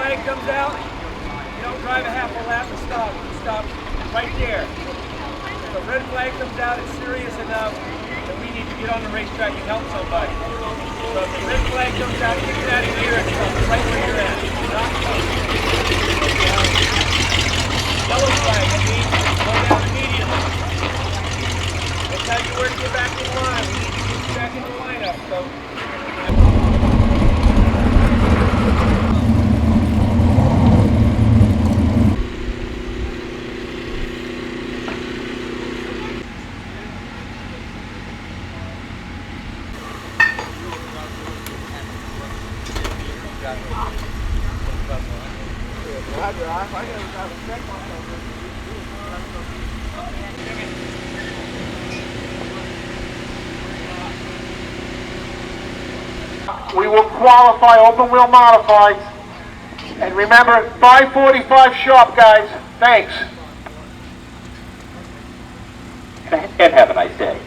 flag comes out, you don't drive a half a lap and stop. You stop right there. If the red flag comes out, it's serious enough that we need to get on the racetrack and help somebody. So if the red flag comes out, get out of here and stop right where you're at. Stop. Yellow flag, that means go down immediately. That's how you work you back in line. We need to get you back in the lineup. So. We will qualify open wheel modifieds. And remember, 5:45 sharp, guys. Thanks. And have a nice day.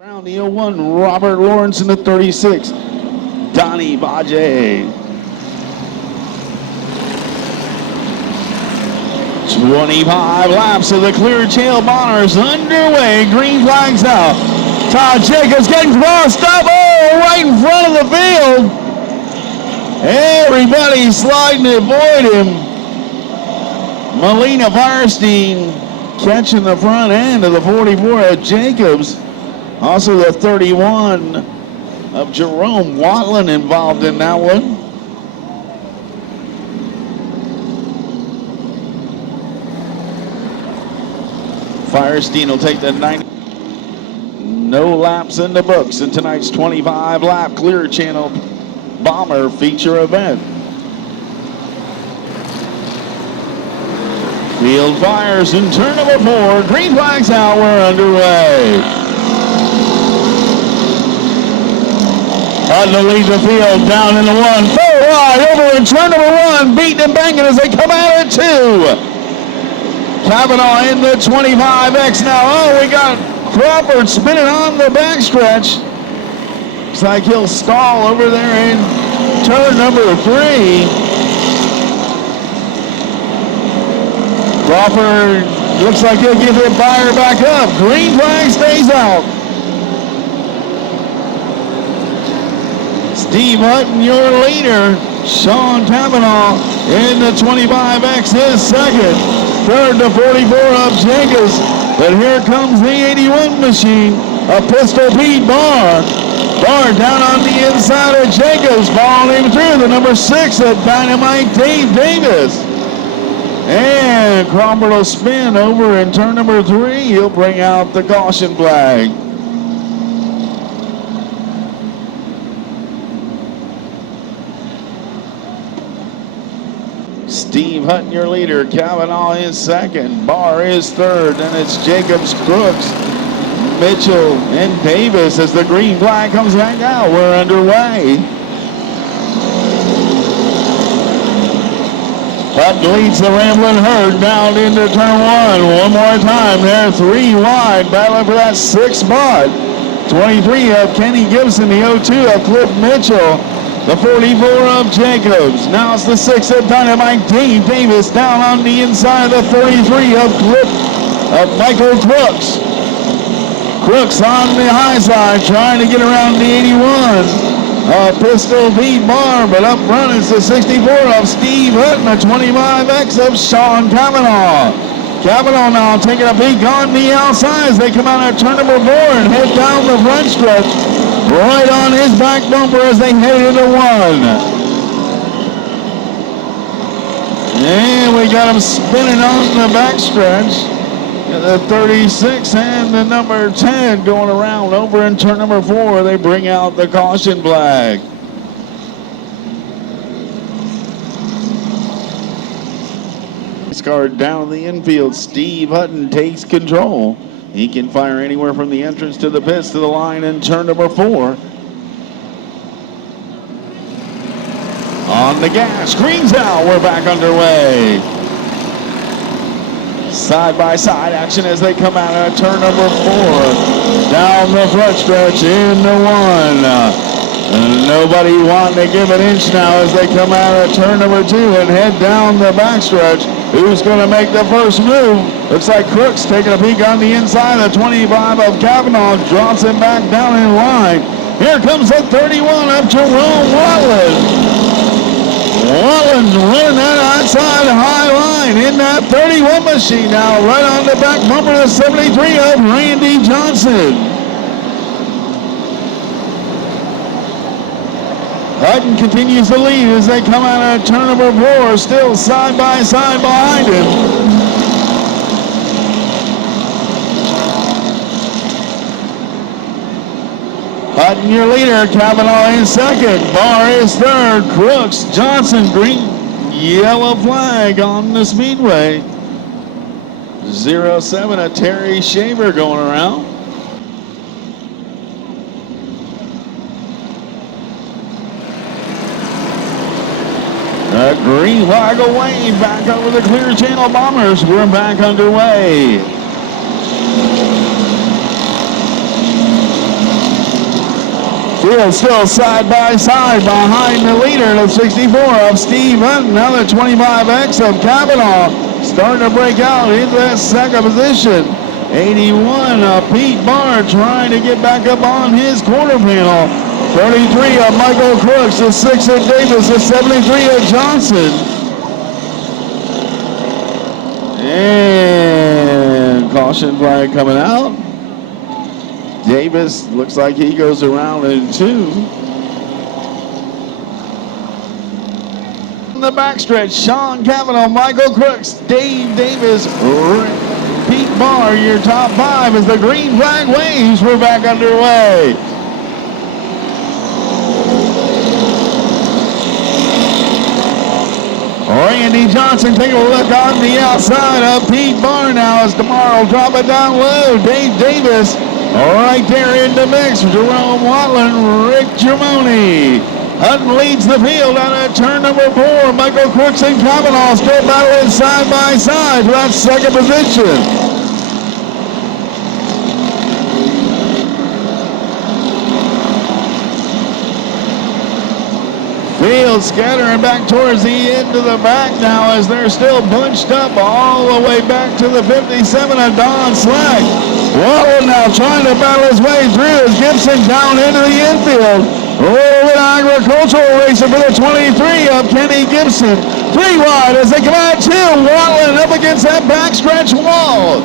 Around the 01, Robert Lawrence in the 36. Donnie Bajay. 25 laps of the Clear Channel Bombers underway. Green flags out. Todd Jacobs getting crossed up. Oh, right in front of the field. Everybody sliding to avoid him. Melina Firestein catching the front end of the 44 of Jacobs. Also the 31 of Jerome Watland involved in that one. Firestein will take the 90. No laps in the books in tonight's 25-lap Clear Channel Bomber feature event. Field fires in turn number 4. Green flags out. We're underway. Hutton leads the field down in the 1. 4 wide over in turn number 1. Beating and banging as they come out at 2. Kavanaugh in the 25X now. Oh, we got Crawford spinning on the backstretch. Looks like he'll stall over there in turn number 3. Crawford looks like he'll give it fire back up. Green flag stays out. Steve Hutton, your leader. Sean Kavanaugh in the 25X is second. Third to 44 of Jacobs. But here comes the 81 machine. A Pistol Pete Barr. Barr down on the inside of Jacobs. Following him through the number 6 of Dynamite Dave Davis. And Crawford will spin over in turn number 3. He'll bring out the caution flag. Steve Hutton, your leader. Kavanaugh is second. Barr is third. And it's Jacobs, Crooks, Mitchell, and Davis as the green flag comes back out. We're underway. Hutton leads the Ramblin' Herd down into turn 1. One more time there, 3 wide, battling for that 6th spot. 23 of Kenny Gibson, the 02 of Cliff Mitchell, the 44 of Jacobs. Now it's the 6 of Dynamite Dave Davis down on the inside of the 33 of Michael Crooks. Crooks on the high side trying to get around the 81. Pistol Pete Barr, but up front is the 64 of Steve Hutton, the 25X of Sean Kavanaugh. Kavanaugh now taking a peek on the outside as they come out at turn number 4 and head down the front stretch. Right on his back bumper as they head into 1. And we got him spinning on the back stretch. The 36 and the number 10 going around over in turn number 4. They bring out the caution flag. This card down the infield. Steve Hutton takes control. He can fire anywhere from the entrance to the pits to the line in turn number 4. On the gas, green's out. We're back underway. Side-by-side action as they come out at turn number 4. Down the front stretch into 1. Nobody wanting to give an inch now as they come out at turn number 2 and head down the backstretch. Who's going to make the first move? Looks like Crooks taking a peek on the inside. The 25 of Kavanaugh drops him back down in line. Here comes the 31 of Jerome Watland. Watland's running that outside high line in that 31 machine now, right on the back bumper of the 73 of Randy Johnson. Hutton continues to lead as they come out at turn number 4, still side by side behind him. Hutton, your leader. Kavanaugh in second. Barr is third. Crooks, Johnson, green, yellow flag on the speedway. 07 of Terry Shaver going around. A green flag away, back over the Clear Channel Bombers. We're back underway. field still side by side behind the leader, the 64 of Steve Hunt. Now the 25X of Kavanaugh starting to break out into that second position. 81 of Pete Barr trying to get back up on his quarter panel. 33 of Michael Crooks, the 6 of Davis, the 73 of Johnson. And caution flag coming out. Davis looks like he goes around in 2. In the backstretch, Sean Kavanaugh, Michael Crooks, Dave Davis, Pete Barr, your top 5 as the green flag waves. We're back underway. Randy Johnson taking a look on the outside of Pete Barr now as Tomorrow drop it down low. Dave Davis right there in the mix. Jerome Watland, Rick Germoni. Hutton leads the field out at turn number 4. Michael Crooks and Kavanaugh still battling side by side for that second position. Field scattering back towards the end of the back now as they're still bunched up all the way back to the 57 of Don Slack. Waddle now trying to battle his way through as Gibson down into the infield. A little bit of agricultural racing for the 23 of Kenny Gibson. 3 wide as they come out 2. Waddling up against that backstretch wall.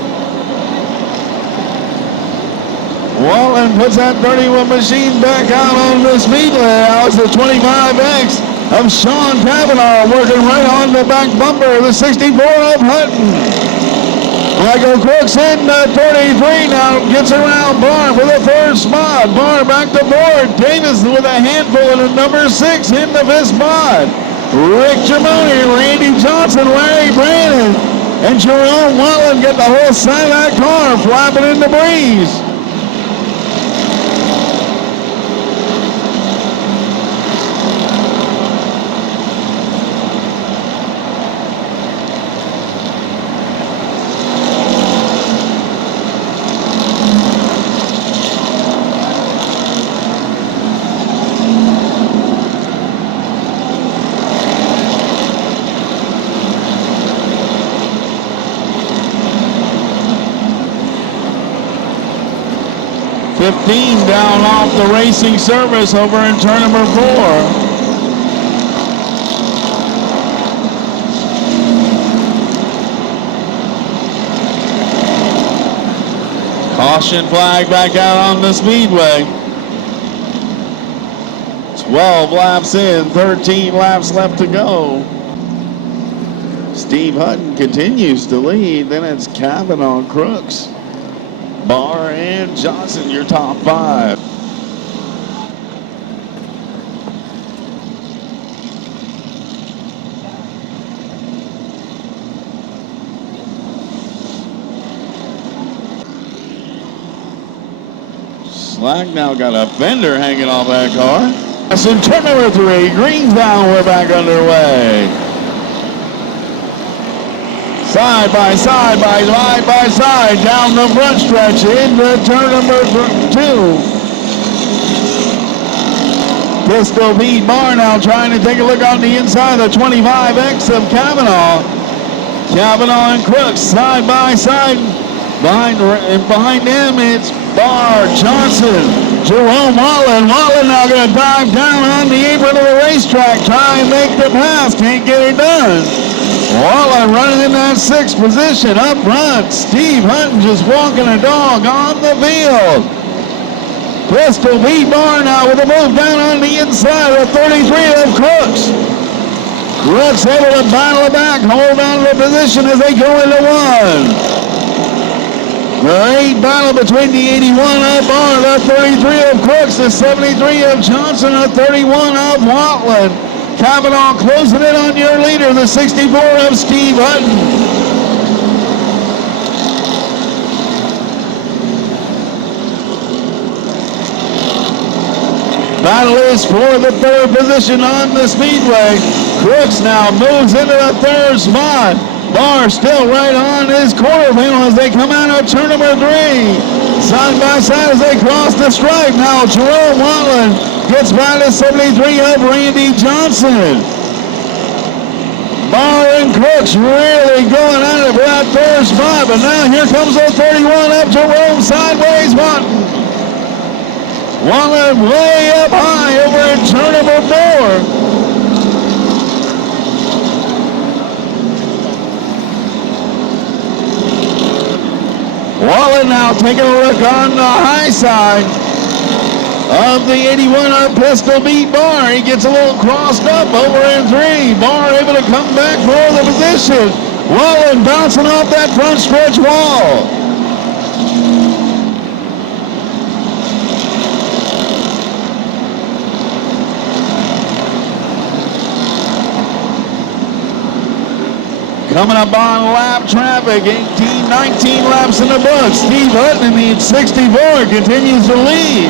Wallen puts that 31 machine back out on the speedway. Now it's the 25X of Sean Kavanaugh working right on the back bumper. The 64 of Hutton. Michael Crooks in the 33 now gets around Barr for the 3rd spot. Barr back to board. Davis with a handful in the number 6 in the 5th spot. Rick Germoni, Randy Johnson, Larry Brandon, and Jerome Wallen get the whole side of that car flapping in the breeze. Down off the racing service over in turn number 4. Caution flag back out on the speedway. 12 laps in, 13 laps left to go. Steve Hutton continues to lead. Then it's Kavanaugh, Crooks, Barr, and Johnson, your top 5. Slack now got a fender hanging off that car. That's in turn number 3. Greentown, we're back underway. Side by side, down the front stretch into turn number 2. Pistol Pete Barr now trying to take a look on the inside of the 25X of Kavanaugh. Kavanaugh and Crooks side by side. Behind them, it's Barr, Johnson, Jerome Wallen. Wallen now going to dive down on the apron of the racetrack, try and make the pass, can't get it done. Wallen running in that 6th position up front. Steve Hutton just walking a dog on the field. Pistol Pete Barr now with a move down on the inside of 33 of Crooks. Crooks able to battle it back, hold on to the position as they go into 1. Great battle between the 81 of Barr, the 33 of Crooks, the 73 of Johnson, the 31 of Watland. Kavanaugh closing in on your leader, the 64 of Steve Hutton. Battle is for the 3rd position on the speedway. Crooks now moves into the 3rd spot. Barr still right on his quarter panel as they come out of turn number 3. Side by side as they cross the stripe. Now Jerome Watland gets by to 73 of Randy Johnson. Barr and Crooks really going at it for that third spot, but now here comes the 31 up Jerome sideways. Watland way up high over in turn number 4. Watland now taking a look on the high side of the 81 up pistol beat Barr. He gets a little crossed up over in 3. Barr able to come back for the position. Watland bouncing off that front stretch wall. Coming up on lap traffic, 18, 19 laps in the book. Steve Hutton in the 64 continues to lead.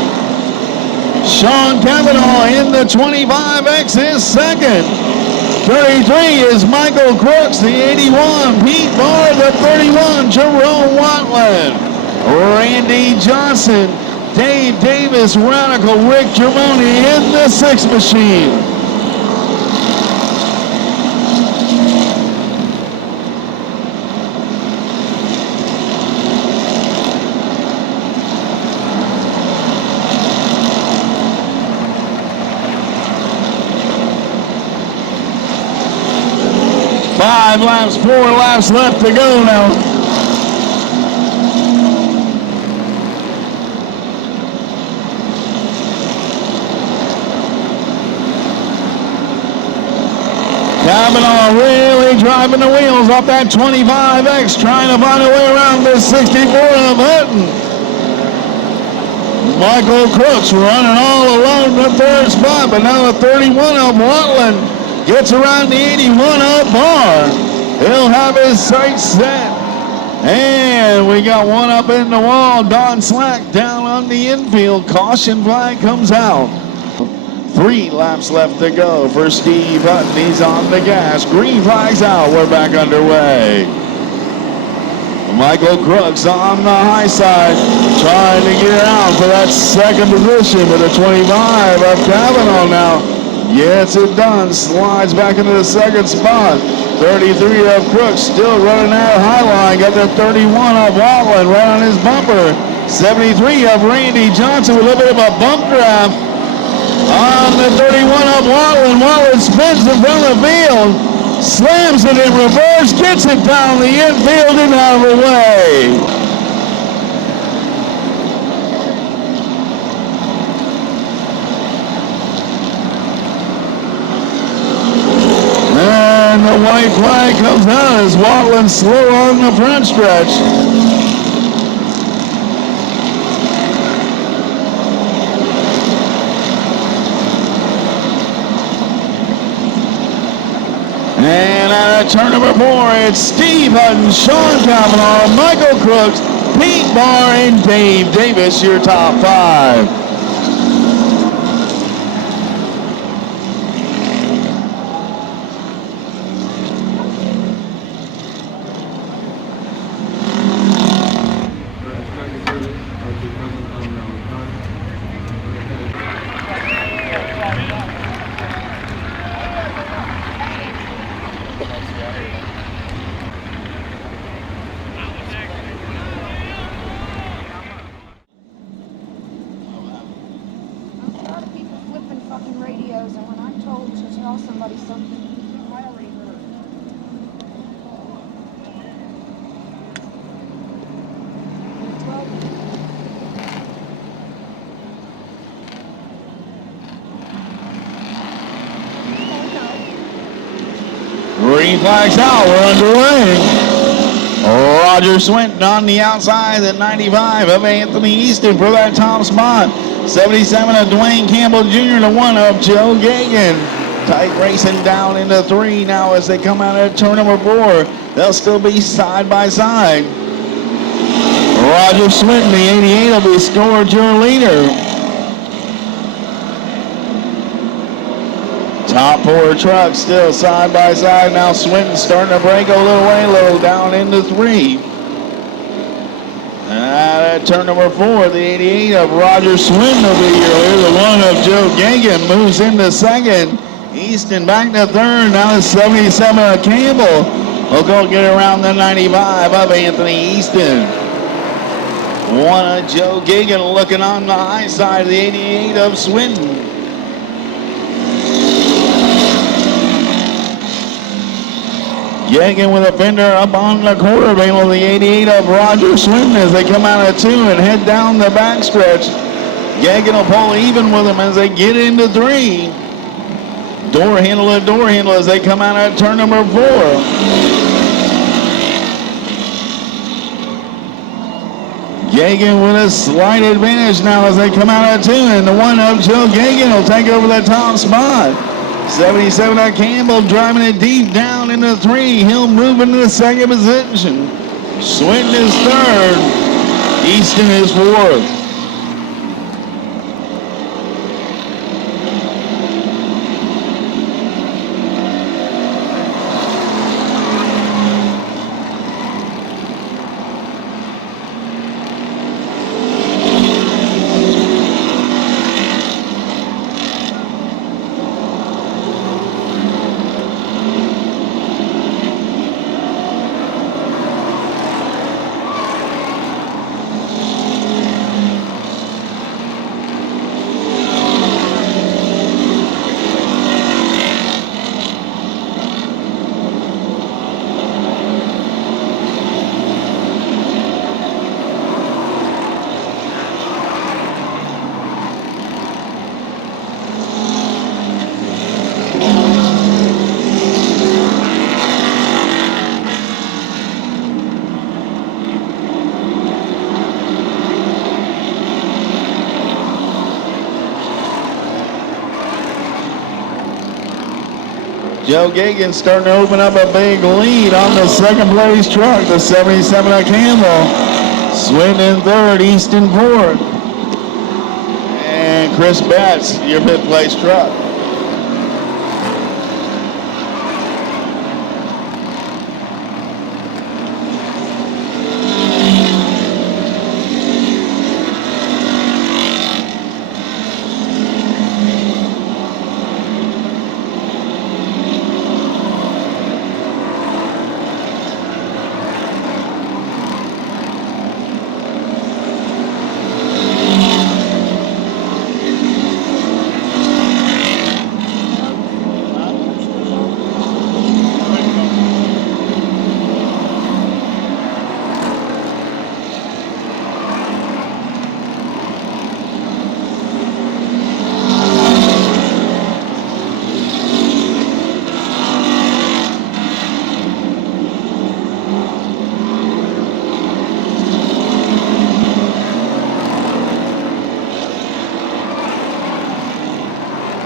Sean Cavanaugh in the 25X is second. 33 is Michael Crooks, the 81. Pete Barr, the 31. Jerome Watland. Randy Johnson. Dave Davis, Radical Rick Germoni in the 6 machine. Five laps, 4 laps left to go now. Cavanaugh really driving the wheels off that 25X, trying to find a way around the 64 of Hutton. Michael Crooks running all alone the 3rd spot, but now the 31 of Watland gets around the 81 up Barr. He'll have his sights set. And we got one up in the wall. Don Slack down on the infield. Caution flag comes out. 3 laps left to go for Steve Hutton. He's on the gas. Green flag's out. We're back underway. Michael Crooks on the high side, trying to get around for that 2nd position with a 25 of Cavanaugh now. Yes, it does. Slides back into the 2nd spot. 33 of Crooks still running that high line. Got the 31 of Watland right on his bumper. 73 of Randy Johnson with a little bit of a bump draft on the 31 of Watland. Watland spins in front of the field, slams it in reverse, gets it down the infield and out of the way. And the white flag comes out as Watland slow on the front stretch. And at turn number 4, it's Steve Hutton, Sean Cavanaugh, Michael Crooks, Pete Barr, and Dave Davis, your top 5. Green flag's out, we're underway. Roger Swinton on the outside at 95 of Anthony Easton for that top spot. 77 of Dwayne Campbell Jr. to 1 of Joe Gagan. Tight racing down into 3 now as they come out of turn number 4. They'll still be side by side. Roger Swinton, the 88, will be scored your leader. Top 4 trucks still side by side. Now Swinton starting to break a little way low down into 3. At turn number 4, the 88 of Roger Swinton will be here. The 1 of Joe Gagan moves into second. Easton back to third. Now the 77 of Campbell will go get around the 95 of Anthony Easton. 1 of Joe Gagan looking on the high side of the 88 of Swinton. Gagan with a fender up on the quarter panel, the 88 of Roger Swinton as they come out of 2 and head down the backstretch. Gagan will pull even with them as they get into 3. Door handle to door handle as they come out of turn number 4. Gagan with a slight advantage now as they come out of 2, and the 1 of Joe Gagan will take over the top spot. 77 of Campbell driving it deep down into 3. He'll move into the second position. Swinton is third. Easton is fourth. Joe Gagan starting to open up a big lead on the second place truck, the 77 of Campbell. Swinton in third, Easton fourth. And Chris Betts, your fifth place truck.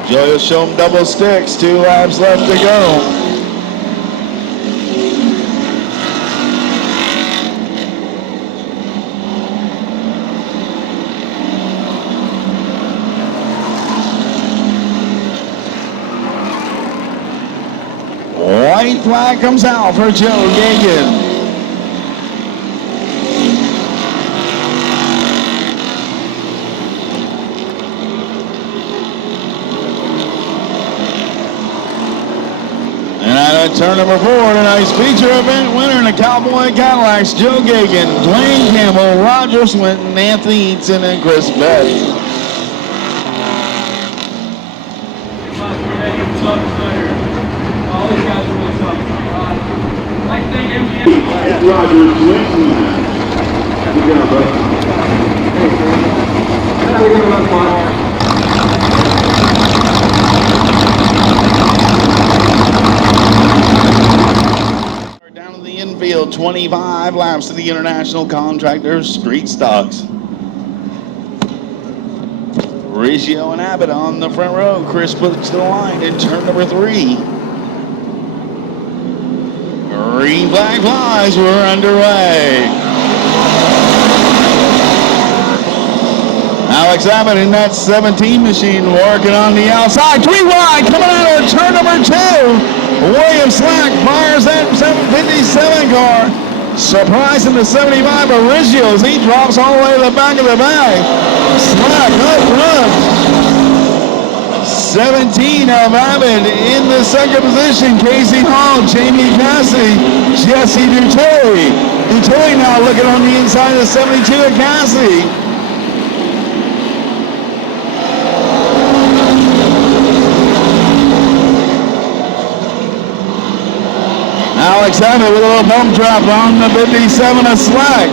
Joey will show him double sticks, 2 laps left to go. White flag comes out for Joe Gagan. Turn number 4, tonight's feature event winner in the Cowboy Cadillacs, Joe Gagan, Dwayne Campbell, Roger Swinton, Anthony Eaton, and Chris Betts. Roger Swinton. Good job, bud. Down to the infield, 25 laps to the International Contractors Street Stocks. Riggio and Abbott on the front row. Chris puts the line in turn number 3. Green flag flies, we're underway. Alex Abbott in that 17 machine working on the outside. 3 wide, coming out of turn number 2. William Slack fires that 757 car. Surprising the 75 Origios. He drops all the way to the back of the bag. Slack up front. 17 of Abbott in the second position. Casey Hall, Jamie Cassidy, Jesse Dutoy. Dutoy now looking on the inside of 72 of Cassidy. Alex Abbott with a little bump drop on the 57 of Slack.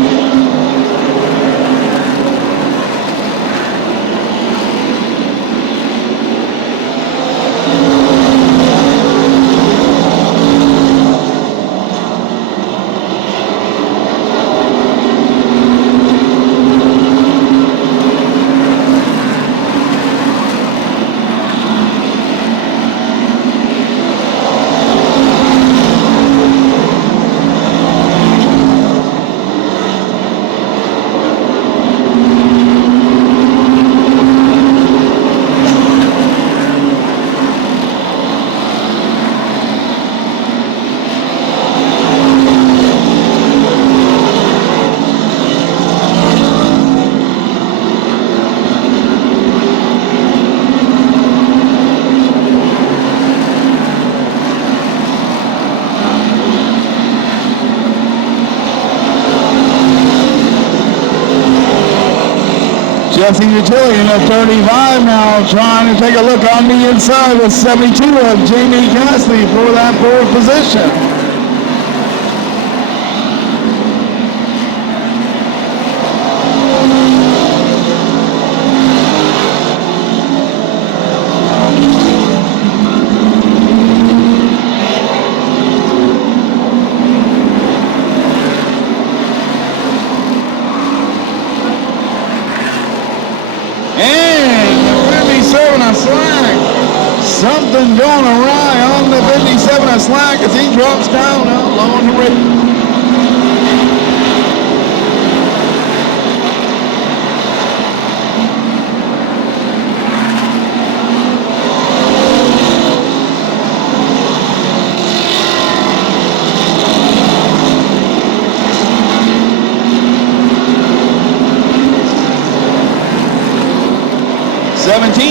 Jesse Utility at 35 now, trying to take a look on the inside with 72 of Jamie Cassidy for that fourth position. Something going awry on the 57 of Slack as he drops down low on the rate.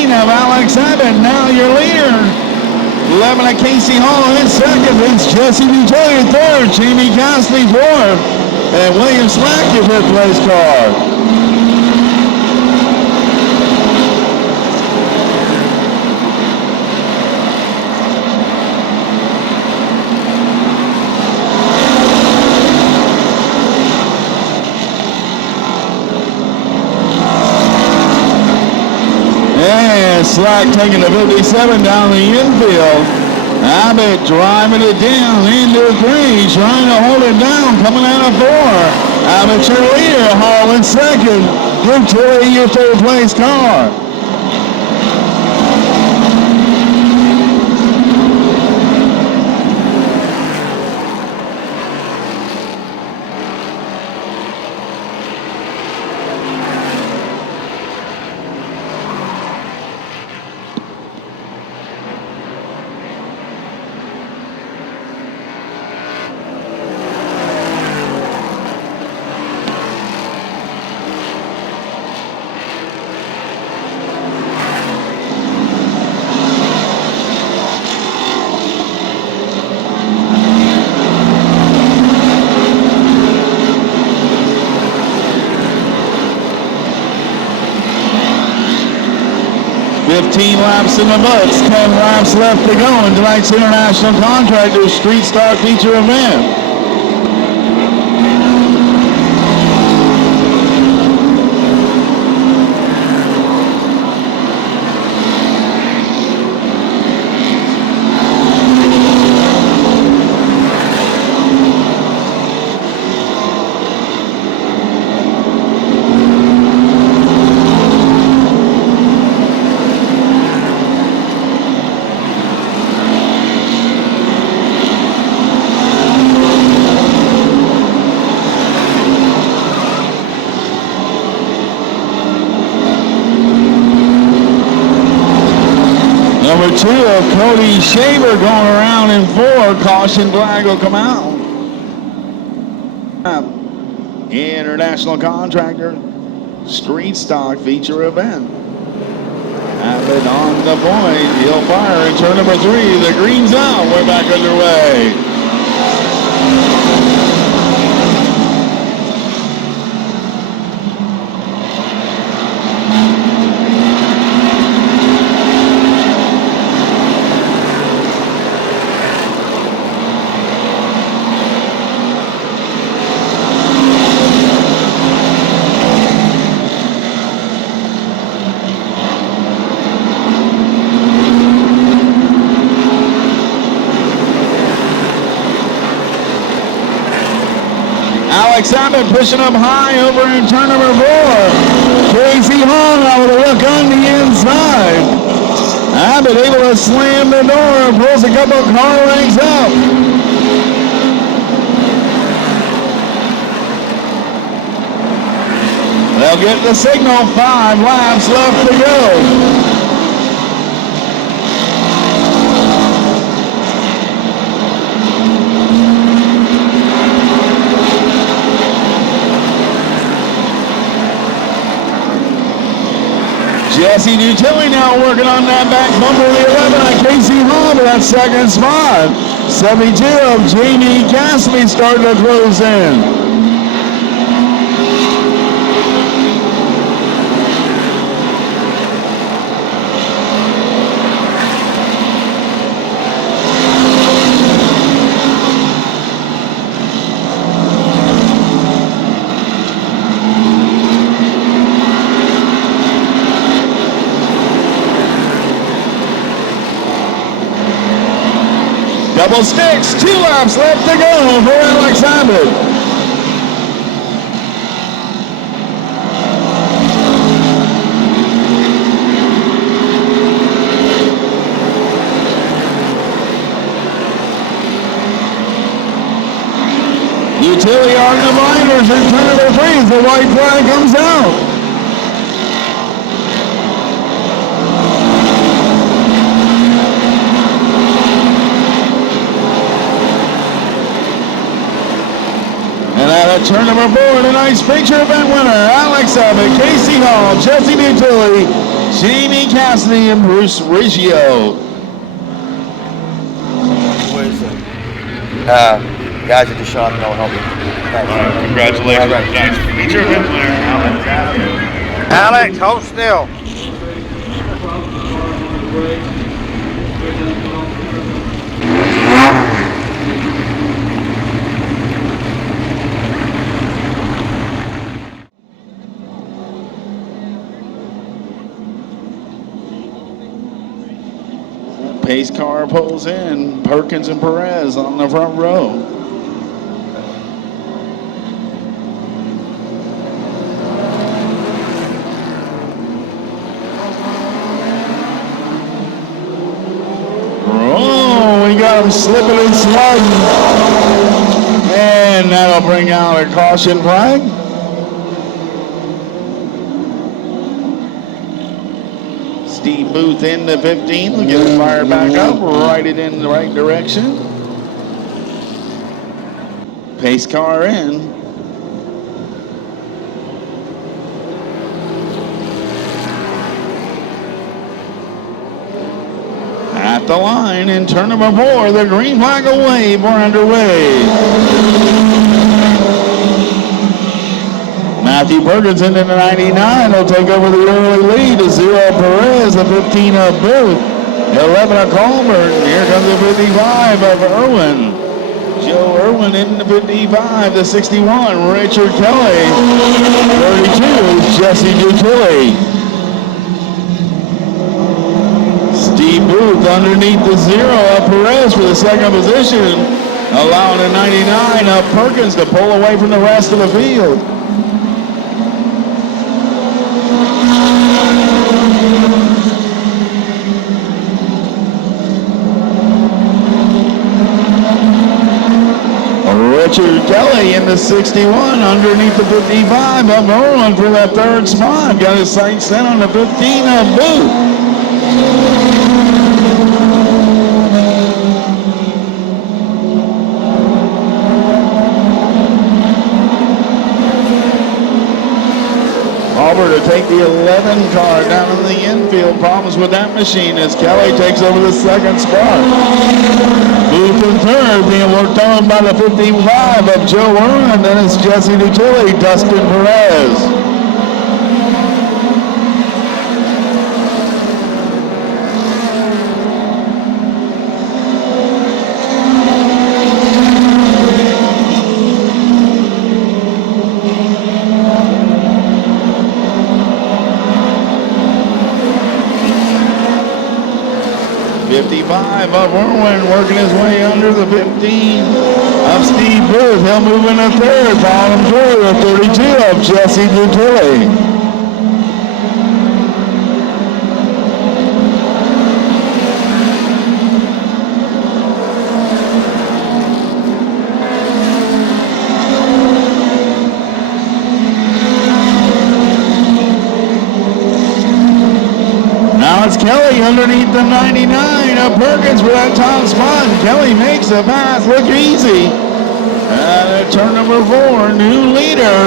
Of Alex Abbott, now your leader. 11 of Casey Hall in second. It's Jesse Dutoy in third. Jamie Cassidy fourth. And William Slack your fifth place car. Slack taking the 57 down the infield. Abbott driving it down into 3, trying to hold it down, coming out of 4. Abbott's your leader, Hall in second. Dutoy your third place car. Laps in the books, 10 laps left to go in tonight's International Contractors Street Stock Feature event. Number 2 of Cody Shaver going around in 4. Caution flag will come out. International Contractor Street Stock feature event. Abbott on the point. He'll fire in turn number 3. The green's out. We're back underway. Alex Abbott pushing up high over in turn number 4. Casey Hall out with a look on the inside. Abbott able to slam the door, pulls a couple car ranks up. They'll get the signal. 5 laps left to go. Jesse Dutilli now working on that back bumper of the 11 on Casey Hall for that second spot. 72 of Jamie Cassidy starting to close in. Double sticks, 2 laps left to go for Alex Abbott. Utility on the blinders in turn number 3 as the white flag comes out. At turn number 4, tonight's feature event winner, Alex Abbott, Casey Hall, Jesse Dutilli, Jamie Cassidy, and Bruce Riggio. Guys at Desoto will help you. Congratulations. Tonight's feature event winner, Alex Abbott. Alex, hold still. Pace car pulls in. Perkins and Perez on the front row. Oh, we got him slipping and sliding. And that'll bring out a caution flag. Steve Booth into 15. We'll get it fired back up. Right it in the right direction. Pace car in. At the line in turn number 4, the green flag will wave. We're underway. Matthew Perkins into the 99 will take over the early lead. 0 Perez, the 15 of Booth, 11 of Colbert. Here comes the 55 of Irwin. Joe Irwin in the 55, the 61, Richard Kelly. 32 is Jesse Dutilli. Steve Booth underneath the 0 of Perez for the second position, allowing the 99 of Perkins to pull away from the rest of the field. Richard Kelly in the 61 underneath the 55 of Irwin for that third spot. Got his sights set on the 15 of Booth. over to take the 11 car down in the infield. Problems with that machine as Kelly takes over the second spot. Move to third, being worked on by the 55 of Joe Irwin. Then it's Jesse Dutilli, Dustin Perez. 55 of Irwin working his way under the 15 of Steve Booth. He'll move into third. Following him through the 32 of Jesse Dutilli. Now it's Kelly underneath the 99 of Perkins for that top spot. Kelly makes the pass look easy. And at turn number 4, new leader,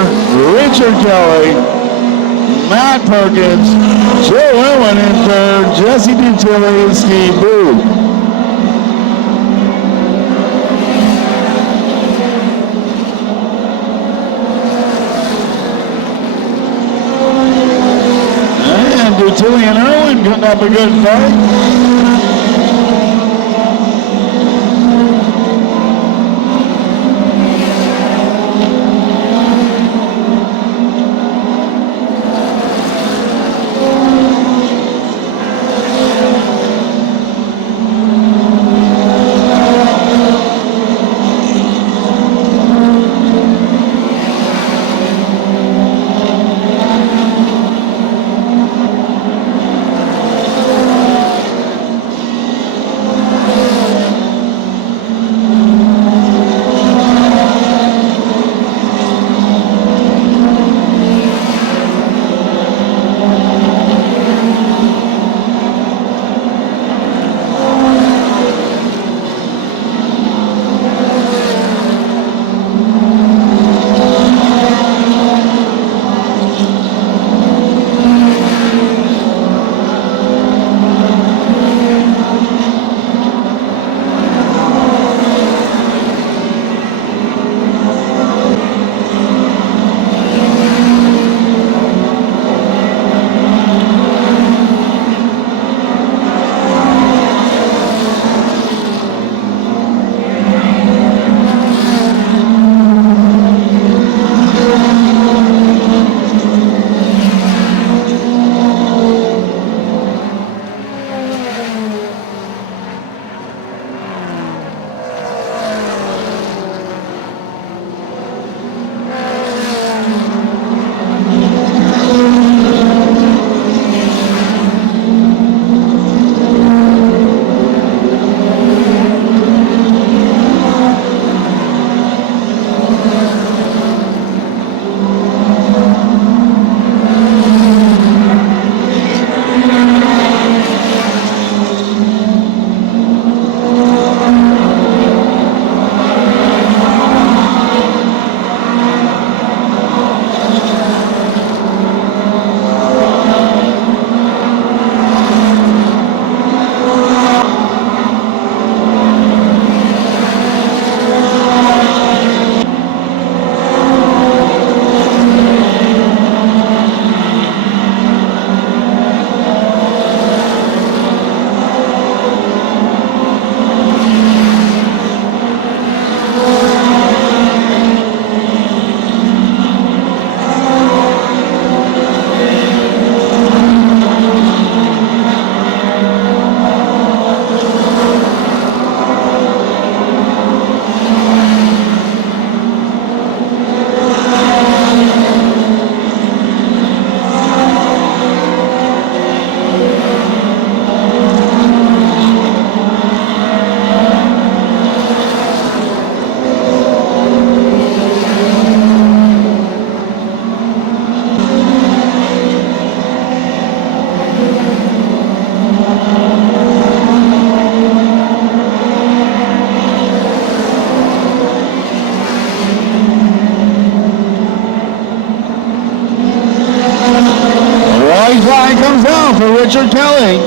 Richard Kelly, Matt Perkins, Joe Irwin in third, Jesse Dutilli, and Steve Booth. Dutilli and Irwin putting up a good fight. Richard Kelly.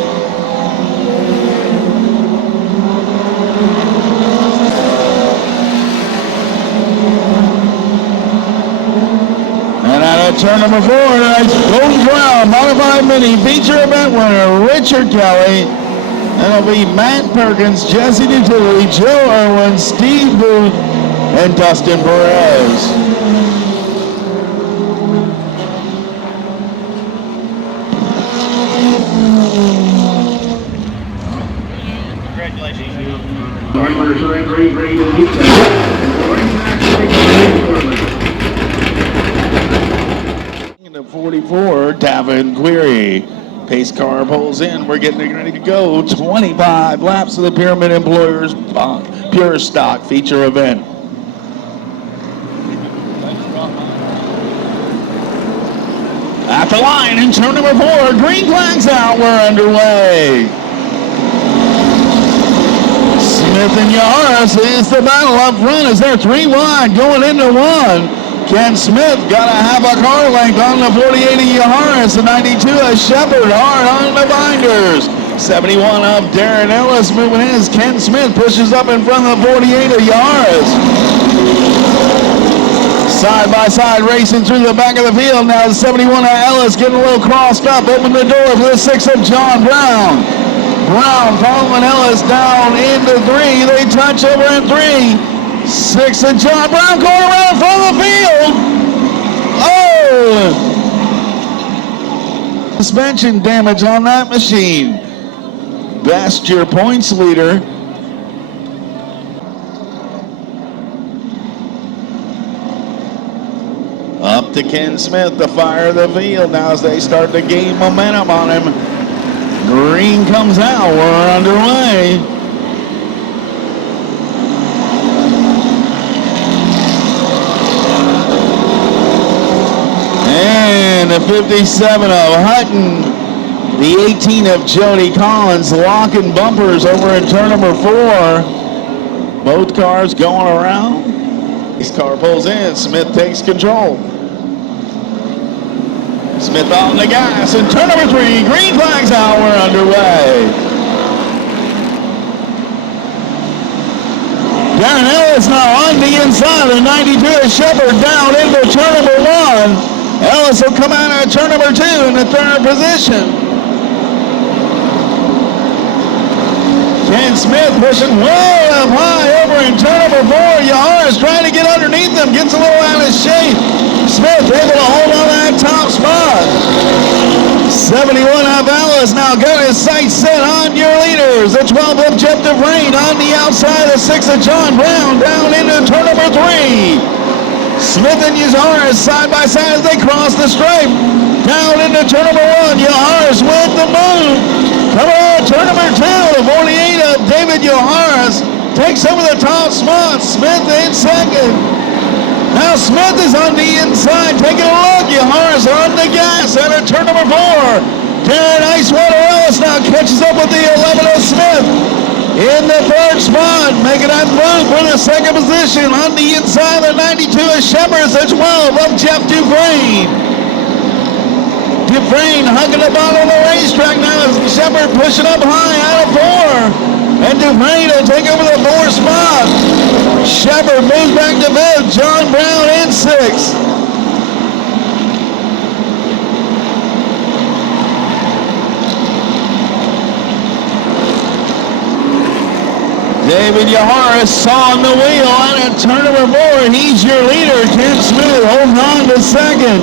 And out of turn number 4, tonight's Golden Corral Modified Mini feature event winner, Richard Kelly. That'll be Matt Perkins, Jesse Dutilly, Joe Irwin, Steve Booth, and Dustin Perez. Into 44, Davin Query. Pace car pulls in. We're getting ready to go. 25 laps of the Pyramid Employers Pure Stock feature event. At the line in turn number 4, green flags out. We're underway. Smith and Yaris is the battle up front as they're 3 wide going into 1. Ken Smith got a half a car length on the 48 of Yaharis, the 92 of Shepard hard on the binders. 71 of Darren Ellis moving his. Ken Smith pushes up in front of the 48 of Yaharis. Side by side racing through the back of the field. Now the 71 of Ellis getting a little crossed up. Open the door for the 6 of John Brown. Brown following Ellis down into 3. They touch over in 3. 6 of John Brown going around in front of the field. Oh! Suspension damage on that machine. Best your points leader. Up to Ken Smith, the fire of the field now as they start to gain momentum on him. Green comes out, we're underway. And the 57 of Hutton, the 18 of Jody Collins locking bumpers over in turn number 4. Both cars going around. This car pulls in, Smith takes control. Smith on the gas in turn number 3, green flags out, we're underway. Darren Ellis now on the inside of 92 of Shepard down into turn number 1. Ellis will come out of turn number 2 in the 3rd position. Ken Smith pushing way up high over in turn number 4. Yaharis trying to get underneath him, gets a little out of shape. Smith able to hold on to that top spot. 71 of Ellis now got his sights set on your leaders. The 12 of Jeff DeVrain on the outside. The 6 of John Brown down into turn number 3. Smith and Yaharis side by side as they cross the stripe. Down into turn number 1. Yaharis with the move. Coming on turn number 2. The 48 of David Yaharis takes over the top spot. Smith in second. Now Smith is on the inside, taking a look. Yaharis on the gas out of turn number 4. Darren Icewater Ellis now catches up with the 11 of Smith in the 3rd spot, making that move for the 2nd position on the inside of the 92 of Shepard, the 12 of Jeff Dufresne. Dufresne hugging the bottom of the racetrack now as Shepard pushing up high out of 4. And Dufresne will take over the 4th spot. Shepard moves back to 5th. John Brown in 6th. David Yaharis on the wheel on at turn number 4. He's your leader. Ken Smith holding on to 2nd.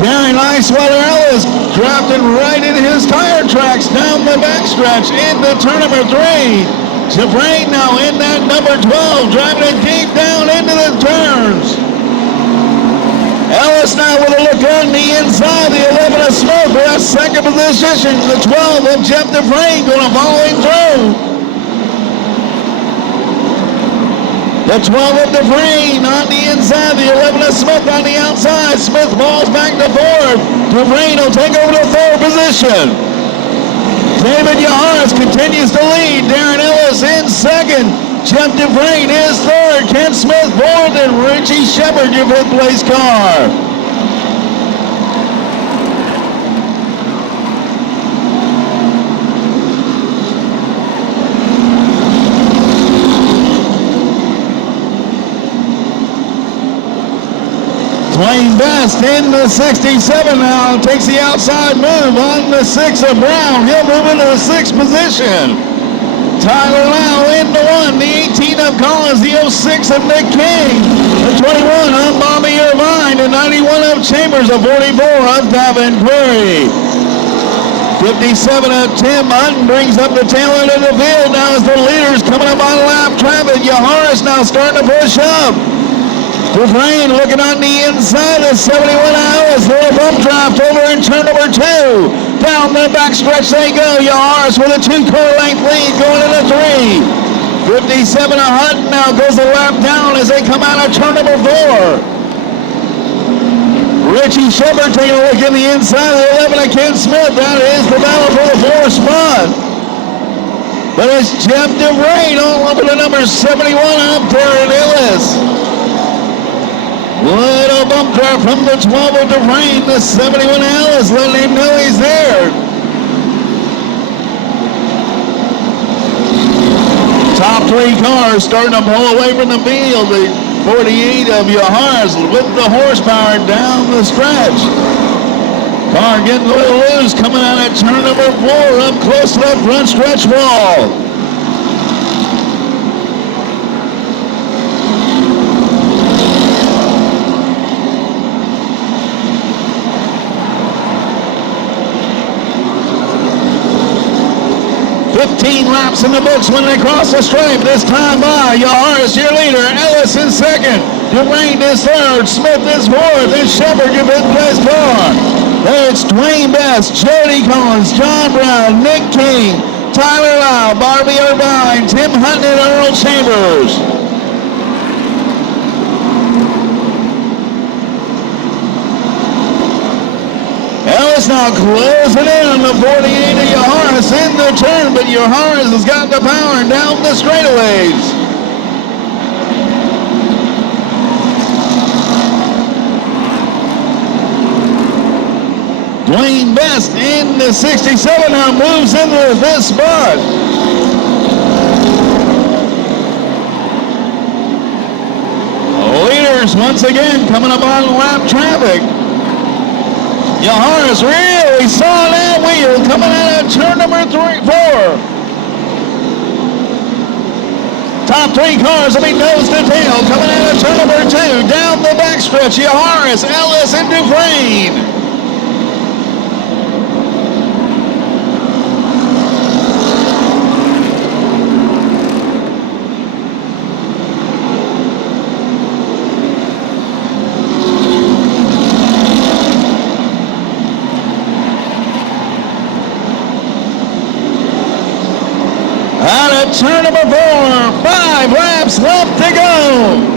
Darren Icewater Ellis drafting right into his tire tracks down the backstretch into turn number 3. Dufresne now in that number 12, driving it deep down into the turns. Ellis now with a look on the inside, the 11 of Smith for that 2nd position. The 12 of Jeff Dufresne going to follow him through. The 12 of Dufresne on the inside, the 11 of Smith on the outside. Smith falls back to 4th. Dufresne will take over the 3rd position. David Yaharis continues to lead. Darren Ellis in 2nd. Jeff Dufresne is 3rd. Ken Smith 4th, and Richie Shepard your 5th place car. Dwayne Best in the 67 now. Takes the outside move on the 6 of Brown. He'll move into the 6th position. Tyler Lau into 1. The 18 of Collins. The 06 of Nick King. The 21 of Bobby Irvine. The 91 of Chambers. The 44 of Gavin Query. 57 of Tim Hutton brings up the tail end of the field. Now as the leaders coming up on lap traffic. Yaharis now starting to push up. Dufresne looking on the inside of 71 hours. Little bump draft over in turn number 2. Down the backstretch they go. Yaharis with a 2-car length lead going into 3. 57 of Hutton now goes a lap down as they come out of turn number 4. Richie Shepard taking a look in the inside of the 11 of Ken Smith. That is the battle for the 4th spot. But it's Jeff Dufresne all over the number 71 up there in Ellis. Little bump draft from the 12 of Dufresne, the 71 Ellis, letting him know he's there. Top 3 cars starting to pull away from the field. The 48 of Yaharis with the horsepower down the stretch. Car getting a little loose coming out of turn number 4 up close to that front stretch wall. Laps in the books when they cross the stripe. This time by Yaharis, your leader. Ellis is 2nd. Dufresne is 3rd. Smith is 4th. And Shepard, your 5th place car. There's Dwayne Best, Jody Collins, John Brown, Nick King, Tyler Lau, Barbie Irvine, Tim Hutton, and Earl Chambers. Ellis now closing in on the 48 of Yaharis in the turn, but Yaharis has got the power down the straightaways. Dwayne Best in the 67 now moves into this spot. Leaders once again coming up on lap traffic. Yaharis really saw that wheel coming out of turn number 4. Top 3 cars will be nose to tail coming out of turn number 2. Down the backstretch, Yaharis, Ellis, and Dufresne. Turn number 4, 5 laps left to go.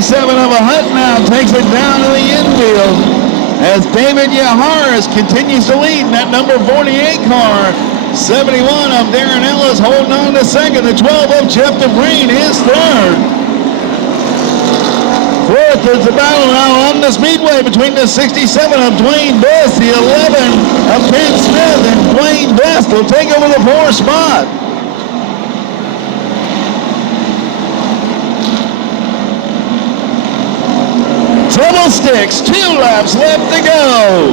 Of a Hutton now takes it down to the infield as David Yaharis continues to lead in that number 48 car. 71 of Darren Ellis holding on to 2nd. The 12 of Jeff Dufresne is 3rd. 4th is the battle now on the speedway between the 67 of Dwayne Best, the 11 of Ken Smith, and Dwayne Best will take over the 4th spot. Double sticks, 2 laps left to go.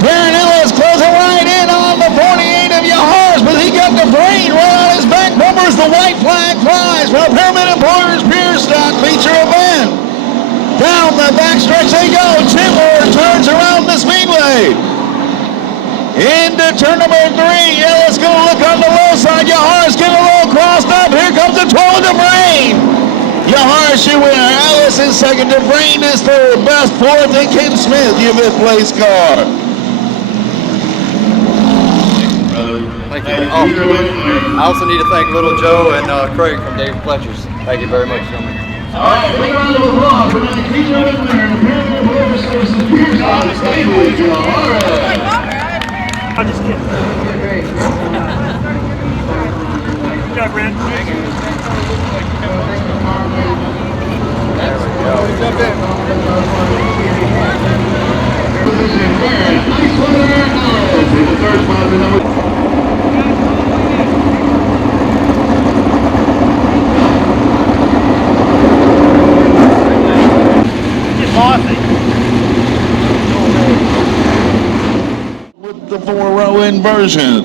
Darren Ellis closing right in on the 48 of Yaharis, but he got the brain right on his back bumpers. The white flag flies for the Pyramid Employers Beer Stock feature event. Down the backstretch they go. Chip Ward turns around the speedway. Into turn number 3, Ellis going to look on the low side. Yaharis getting a little crossed up. Here comes the 12 Dufresne. Yaharis your winner. Ellis is 2nd. Dufresne is 3rd. Best 4th, and Ken Smith your 5th place car. Thank you. I also need to thank Little Joe and Craig from David Fletcher's. Thank you very much, gentlemen. All right, big round of applause for the feature winner, Imperial Motor Sources Desoto Speedway. All right. I'm just kidding. Good job, Brent. Thank you. There we go. Jump in. Position third, Ice Weather Alice in the third spot, the number. With the 4-row inversion.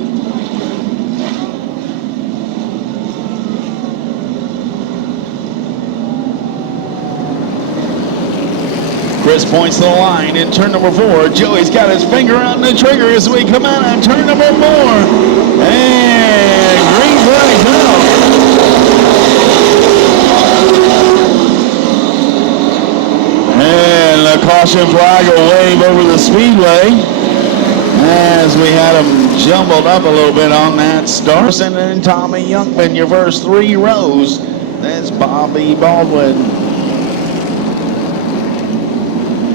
Chris points to the line in turn number 4. Joey's got his finger on the trigger as we come out on turn number 4. And green flag out. And the caution flag will wave over the speedway as we had them jumbled up a little bit on that. Starson and Tommy Youngman, your first 3 rows. That's Bobby Baldwin.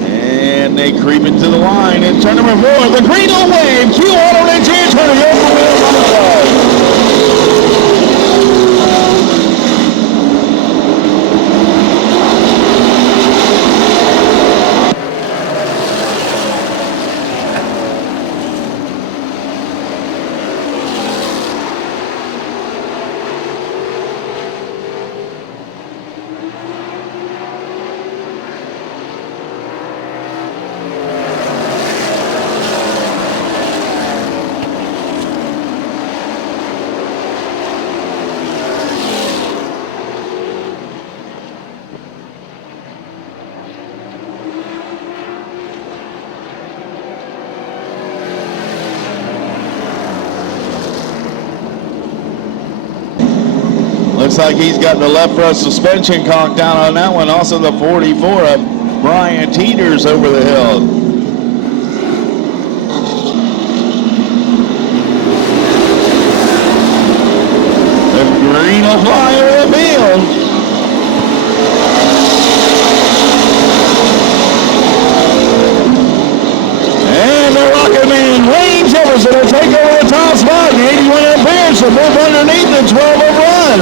And they creep into the line in turn number 4. The green will wave. Q Auto Engineer turn the open wheel modified. Looks like he's got the left front suspension conked down on that one. Also the 44 of Brian Teeters over the hill. The green will fly over the field. And the Rocket Man, Wayne Jefferson, will take over the top spot. The 81 Inversion will move underneath the 12 of run.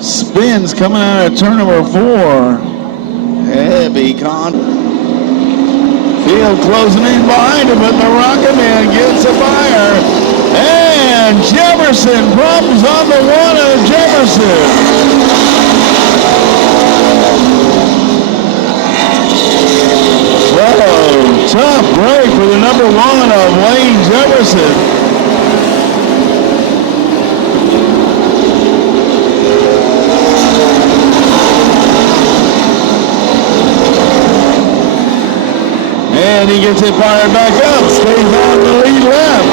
Spins coming out of turn number 4. Heavy con. Field closing in behind him, but the Rocket Man gets a fire. And Jefferson problems on the 1 of Jefferson. Whoa, tough break for the number 1 of Wayne Jefferson. And he gets it fired back up, stays on the lead lap.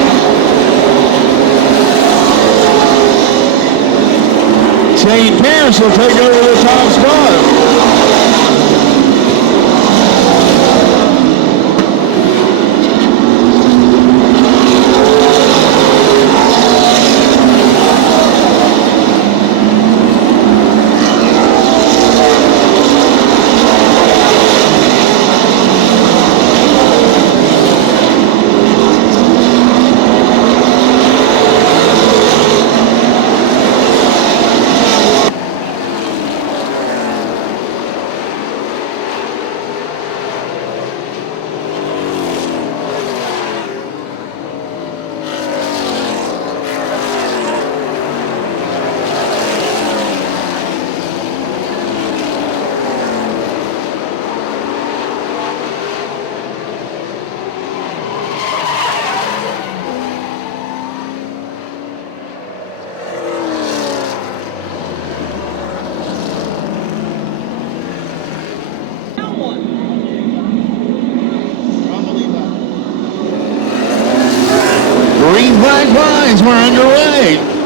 Shane Pierce will take over the top spot. Green flag flies. We're underway.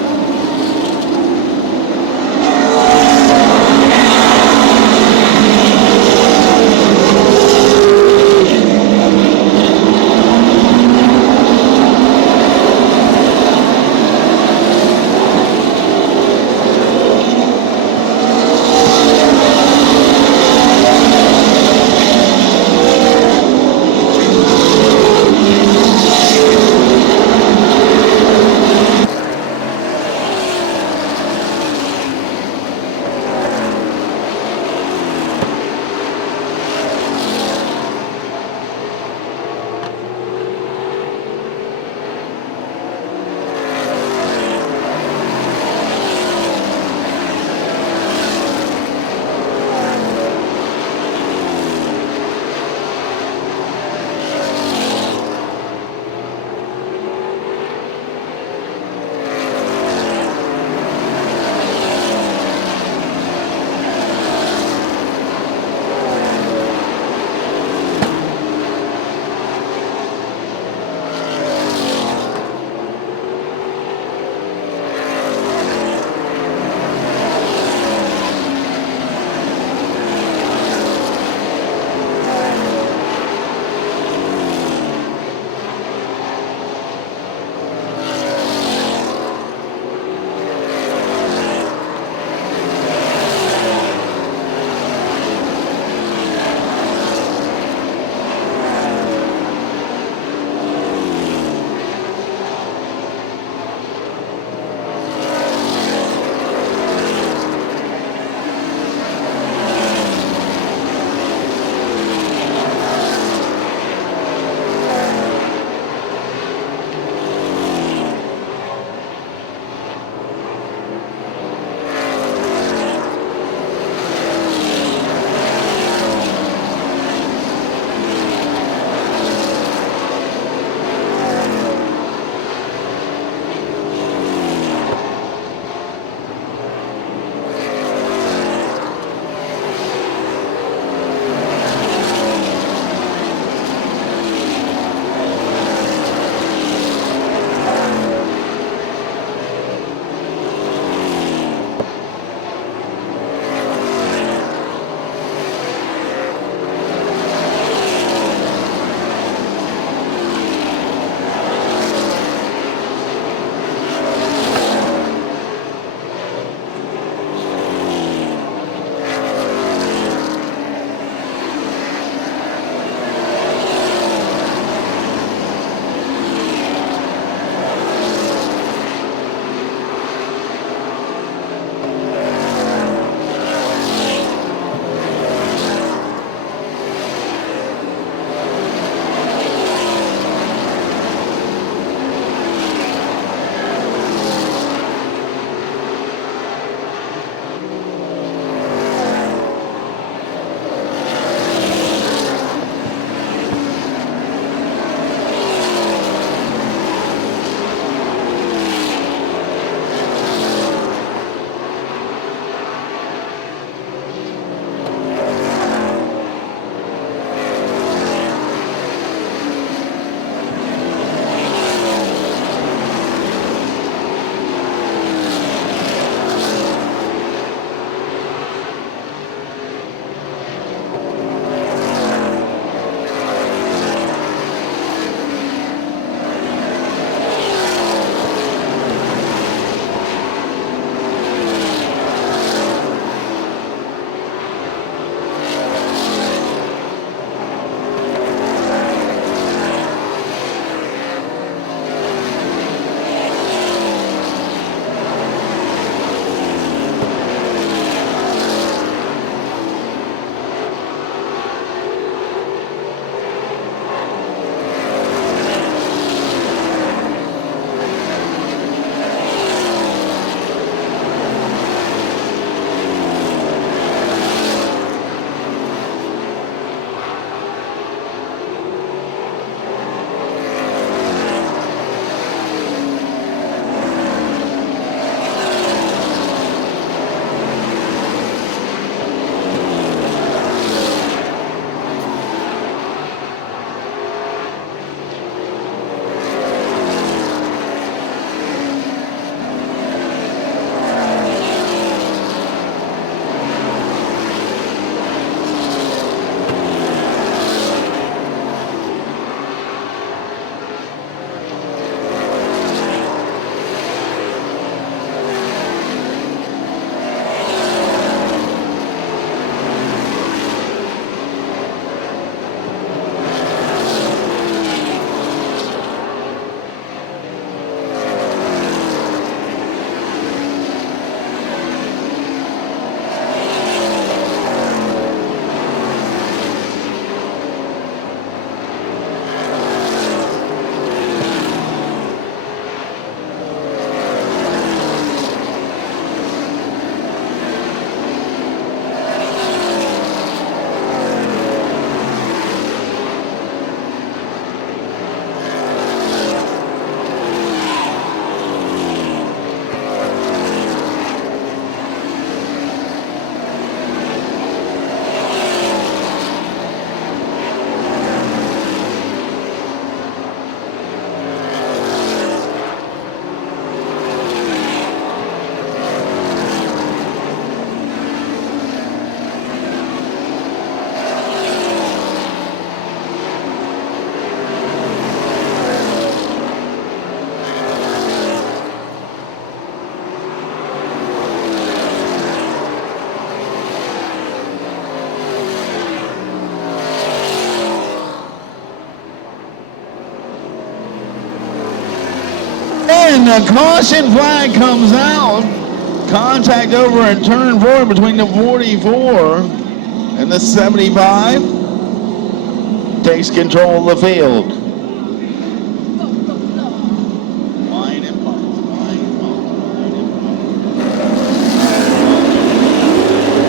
And the caution flag comes out. Contact over at turn 4 between the 44 and the 75. Takes control of the field.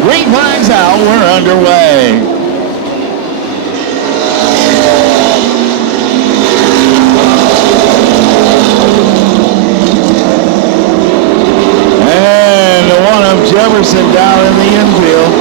Green flags out, we're underway. And the one of Jefferson down in the infield.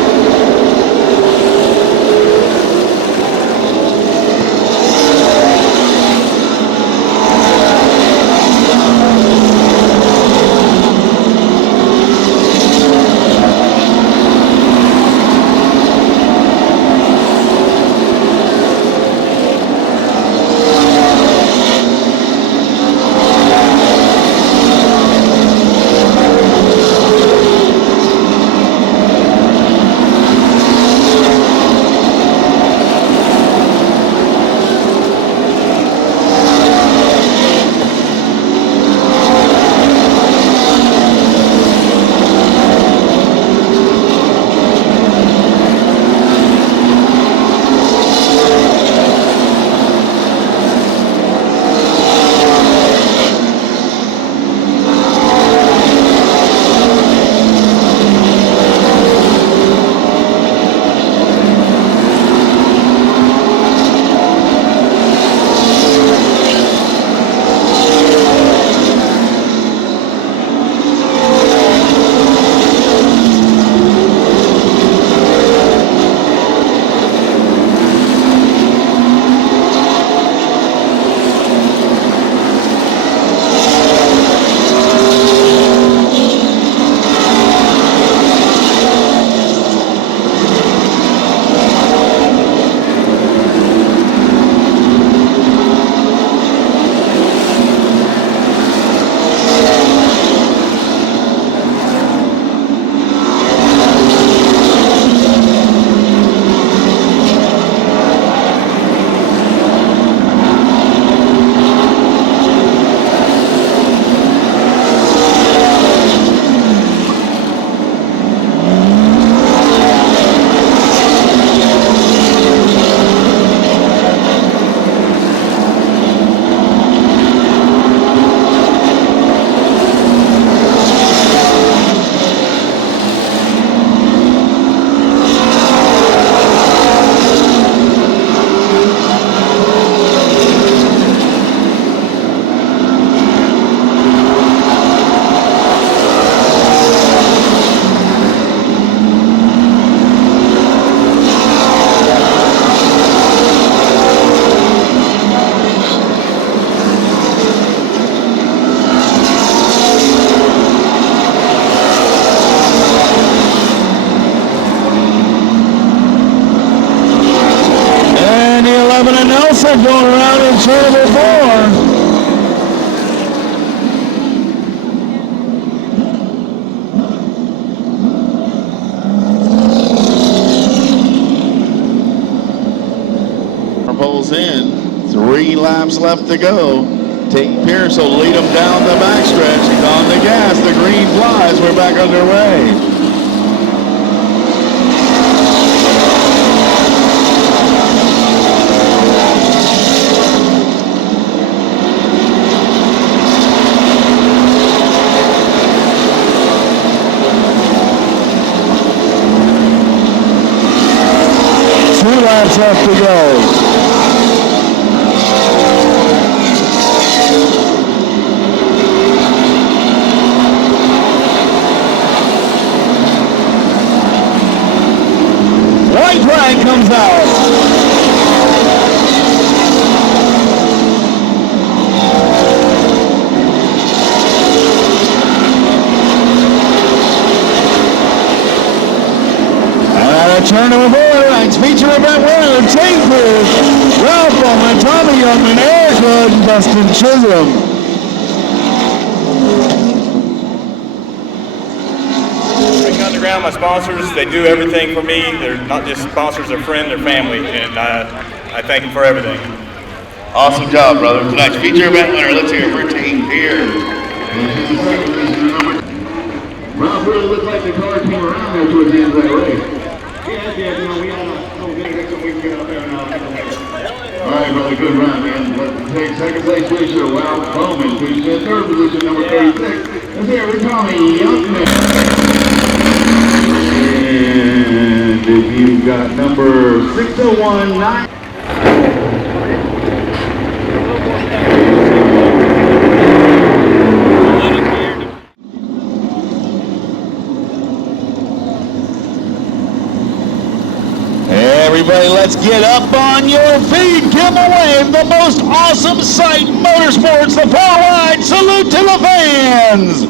Going around in turn 4. Pulls in. 3 laps left to go. Tate Pierce will lead them down the backstretch. He's on the gas. The green flies. We're back underway. Laps left to go. White flag comes out. Turn of Next feature event winner, Tate Pierce, Ralph Bowman, Tommy Youngman, Eric Hood, and Dustin Chisholm. Breaking Underground, my sponsors, they do everything for me. They're not just sponsors, they're friends, they're family, and I thank them for everything. Awesome job, brother. Tonight's feature event winner, let's hear it for Tate Pierce. Ralph really looked like the car came around there towards the end of that race. Yeah, we had a good next time we can get up there and All right, brother, good run, man. Let's take second place finisher, Ralph Bowman, finished in third position, number 36. Let's hear it for Tommy Youngman. And you've got number 6019. Everybody, let's get up on your feet. Give away the most awesome sight, motorsports, the 4-wide. Salute to the fans.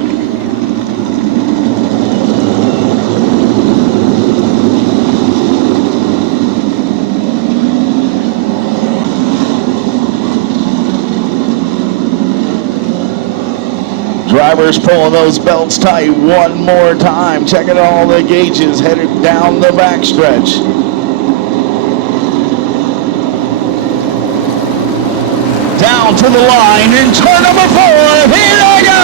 Drivers pulling those belts tight one more time. Checking all the gauges headed down the backstretch. Down to the line in turn number 4. Here I go!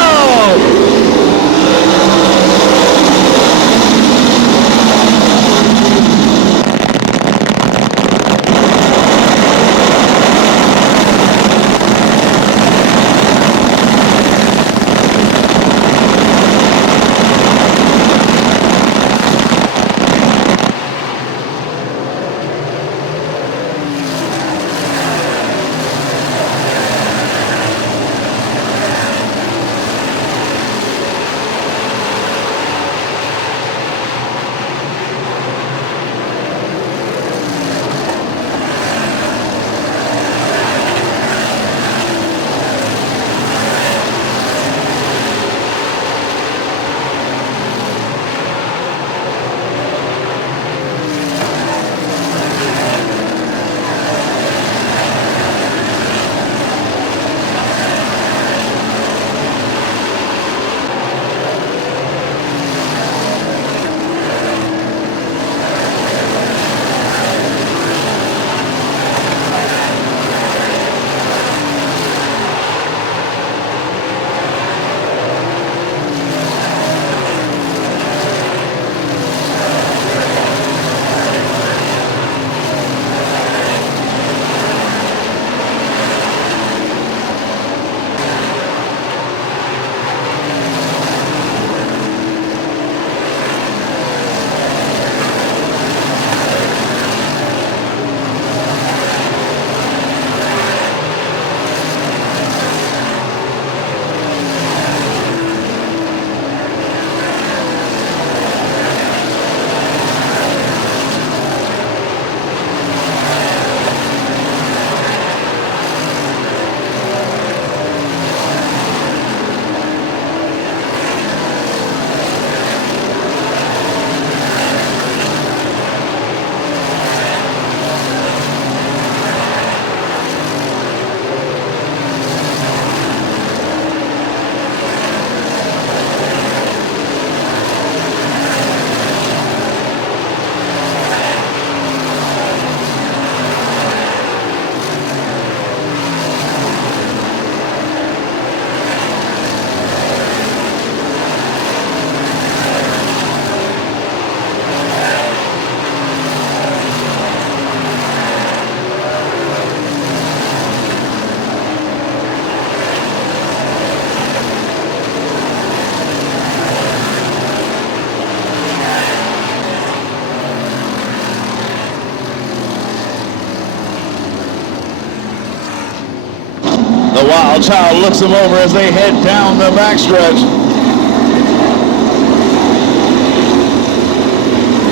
The Wild Child looks them over as they head down the backstretch.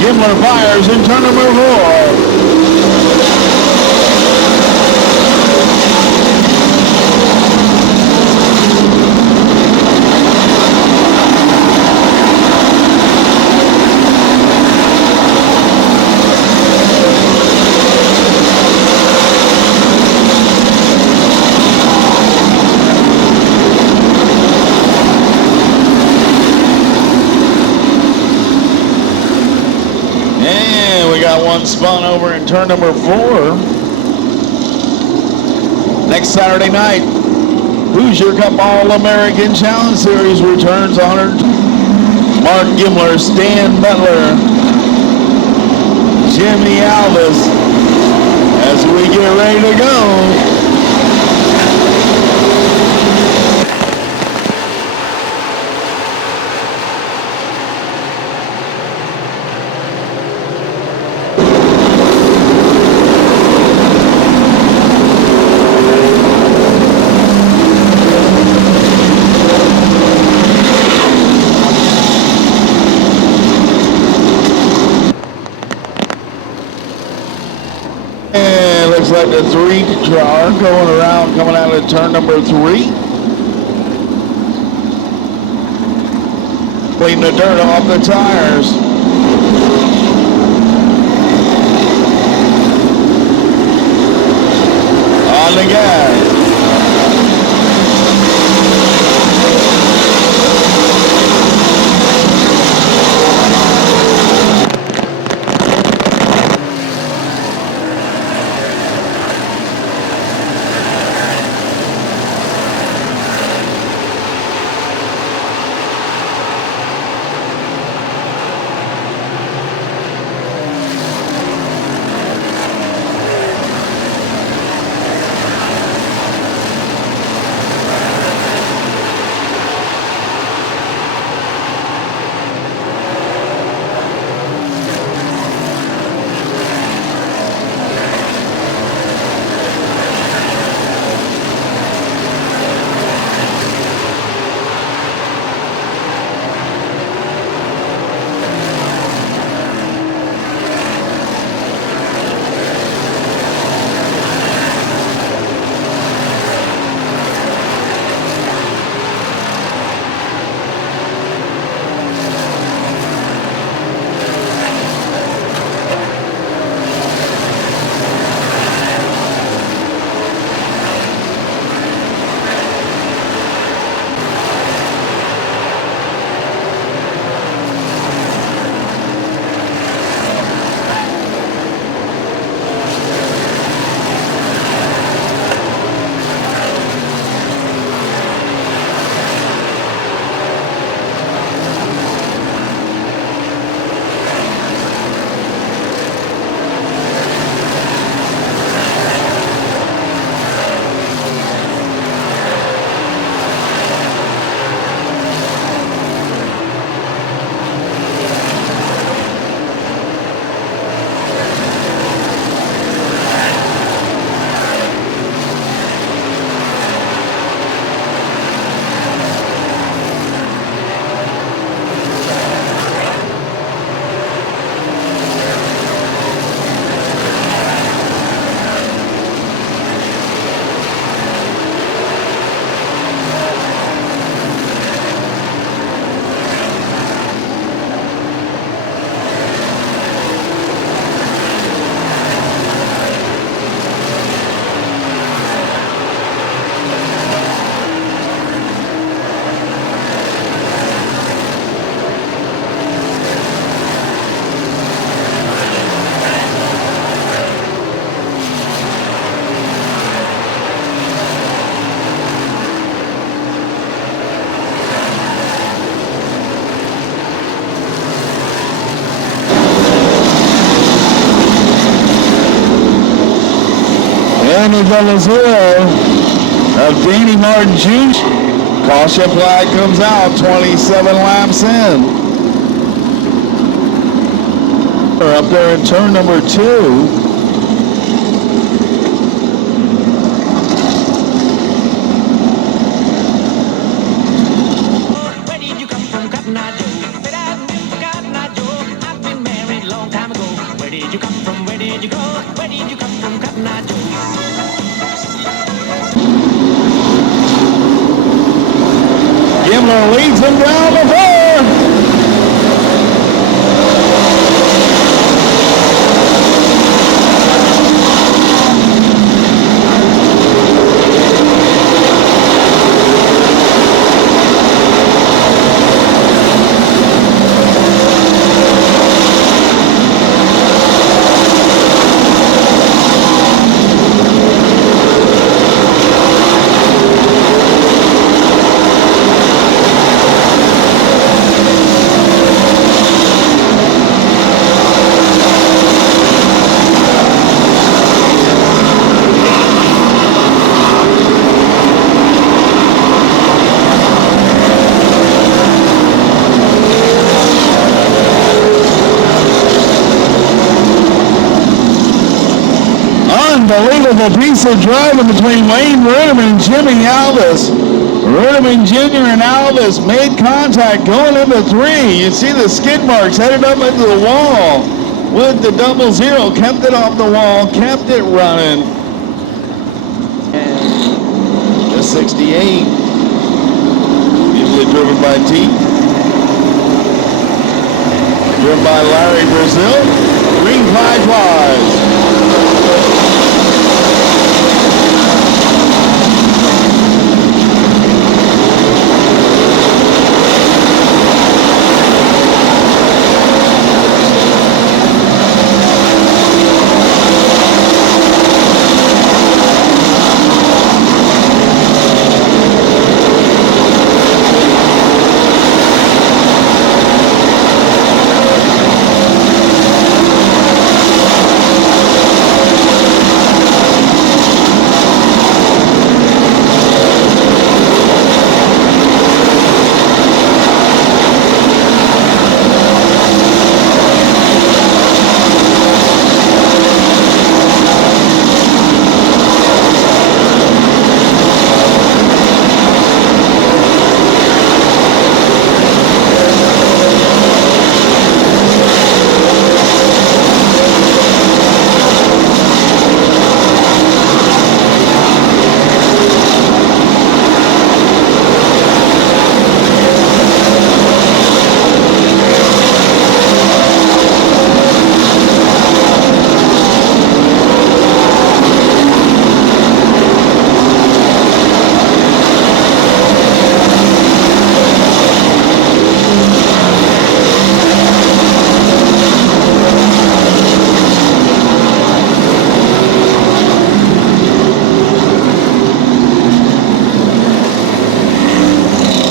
Gimler fires in turn number 4. One spun over in turn number 4. Next Saturday night, Hoosier Cup All-American Challenge Series returns 100. Mark Gimler, Stan Butler, Jimmy Alvis, as we get ready to go. Looks like the 3 car going around, coming out of turn number 3. Clean the dirt off the tires. On the gas. And the doubles here of Danny Martin Jr. Caution flag comes out 27 laps in. We're up there in turn number 2. Gimler leads them down the floor. Beautiful piece of driving between Wayne Ruderman and Jimmy Alvis. Ruderman Jr. and Alvis made contact going into 3. You see the skid marks headed up into the wall with the 00. Kept it off the wall, kept it running. And the 68, usually driven by T. Driven by Larry Brazil. Green flag flies.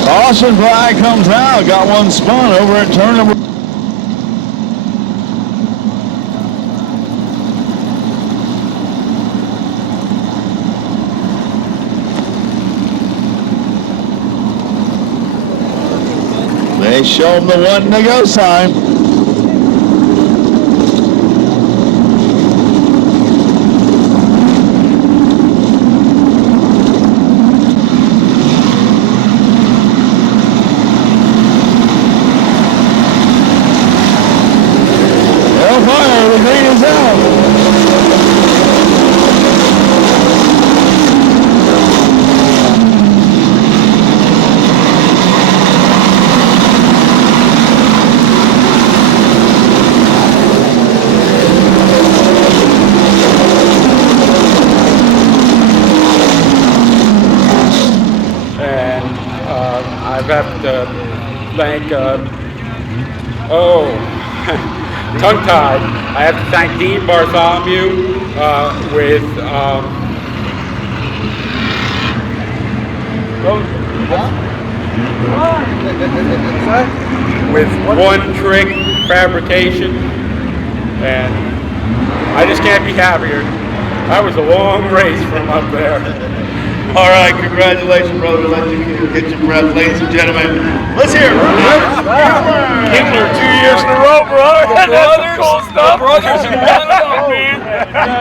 Caution flag comes out. Got one spun over at turn number. They show him the 1 to go sign. I've got to thank, tongue-tied. I have to thank Dean Bartholomew with One Trick Fabrication, and I just can't be happier. That was a long race from up there. All right, congratulations, brother. Let you get your breath, ladies and gentlemen. Let's hear it. Hitler, 2 years in a row, brother. That's cool stuff. Brothers, you got it up, man.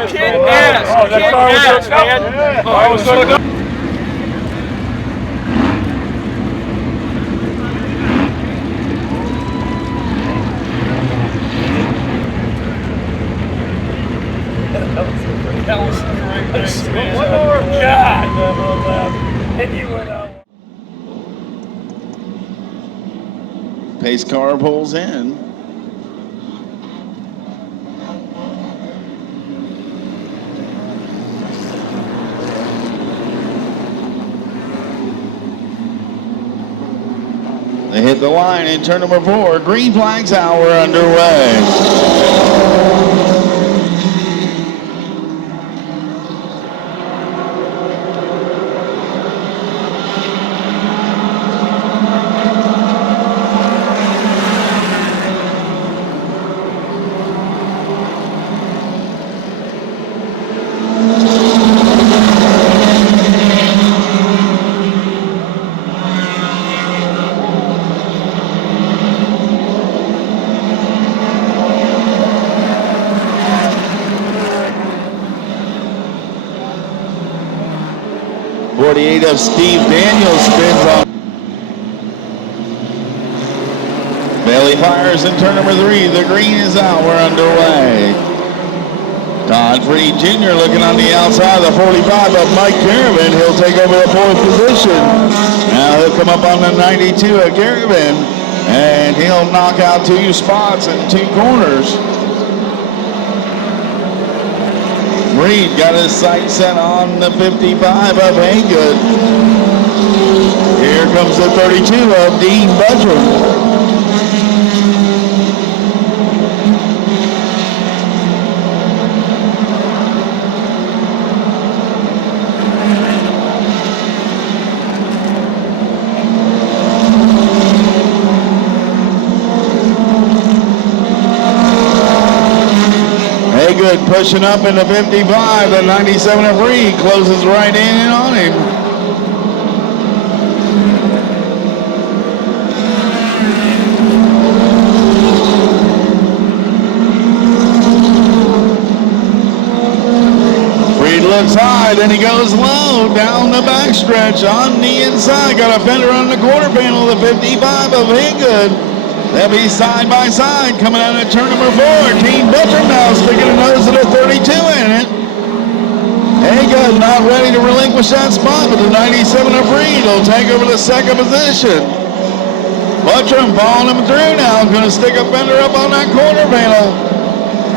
Kick ass, man. I was so good. That was a great race, man. One more. God. And you went out. Pace car pulls in. They hit the line in turn number 4. Green flags out. We're underway. 48 of Steve Daniels spins on. Bailey fires in turn number 3. The green is out. We're underway. Todd Freed Jr. looking on the outside of the 45 of Mike Caravan. He'll take over the 4th position. Now he'll come up on the 92 of Caravan, and he'll knock out 2 spots and 2 corners. Freed got his sight set on the 55 of Haygood. Here comes the 32 of Dean Buttram. Good pushing up in the 55. The 97 of Reed closes right in on him. Reed looks high, then he goes low down the backstretch on the inside. Got a fender on the quarter panel. The 55 of Haygood. They'll be side by side coming out of turn number 4. Dean Buttram now sticking a nose at a 32 in it. Haygood not ready to relinquish that spot, but the 97 of Reed will take over the 2nd position. Buttram following him through now, going to stick a fender up on that quarter panel.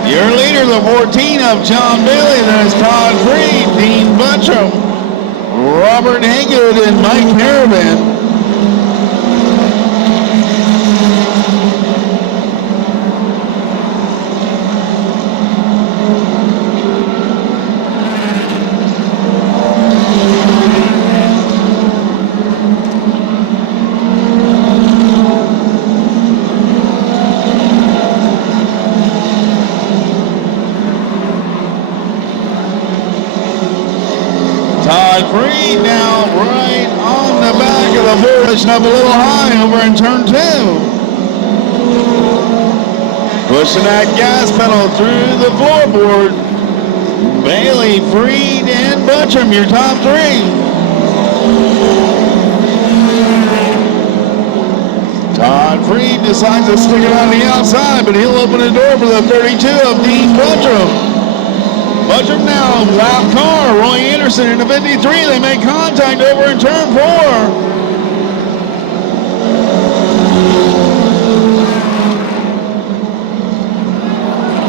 Your leader, the 14 of John Bailey, then it's Todd Freed, Dean Buttram, Robert Haygood, and Mike Caravan. Freed now right on the back of the 4, pushing up a little high over in turn 2. Pushing that gas pedal through the floorboard. Bailey, Freed, and Buttram, your top 3. Todd Freed decides to stick it on the outside, but he'll open the door for the 32 of Dean Buttram. Buttram now, lap car, Roy Anderson in the 53. They make contact over in turn 4.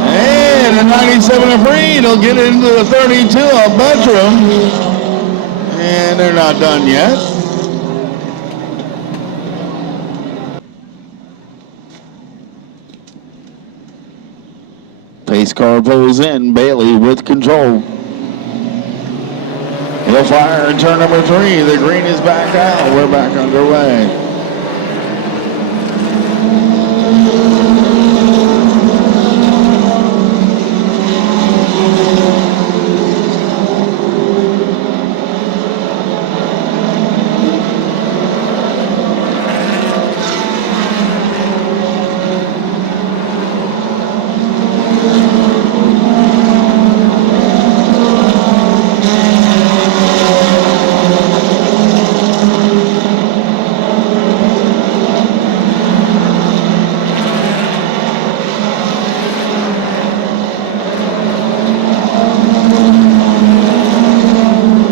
And the 97 of Reed will get into the 32 of Buttram. And they're not done yet. Pace car pulls in, Bailey with control. He'll fire in turn number 3. The green is back out. We're back underway.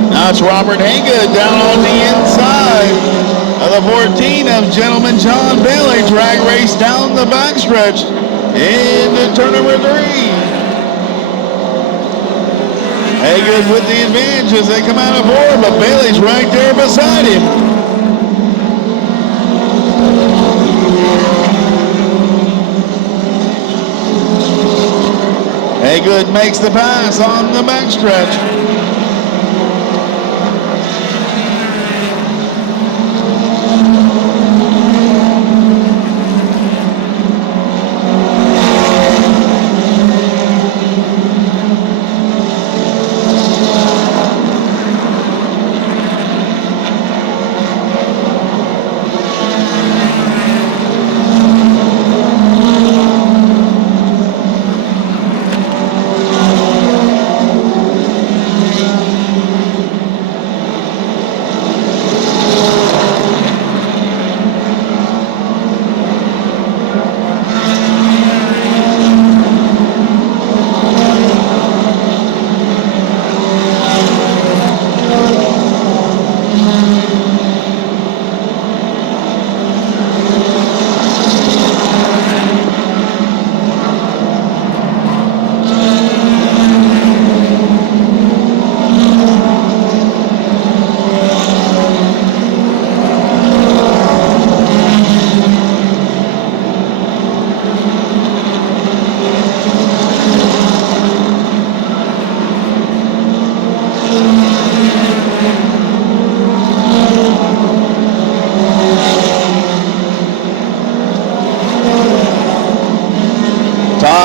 That's Robert Haygood down on the inside of the 14 of Gentleman John Bailey. Drag race down the backstretch into turn number 3. Haygood with the advantage as they come out of 4, but Bailey's right there beside him. Haygood makes the pass on the backstretch.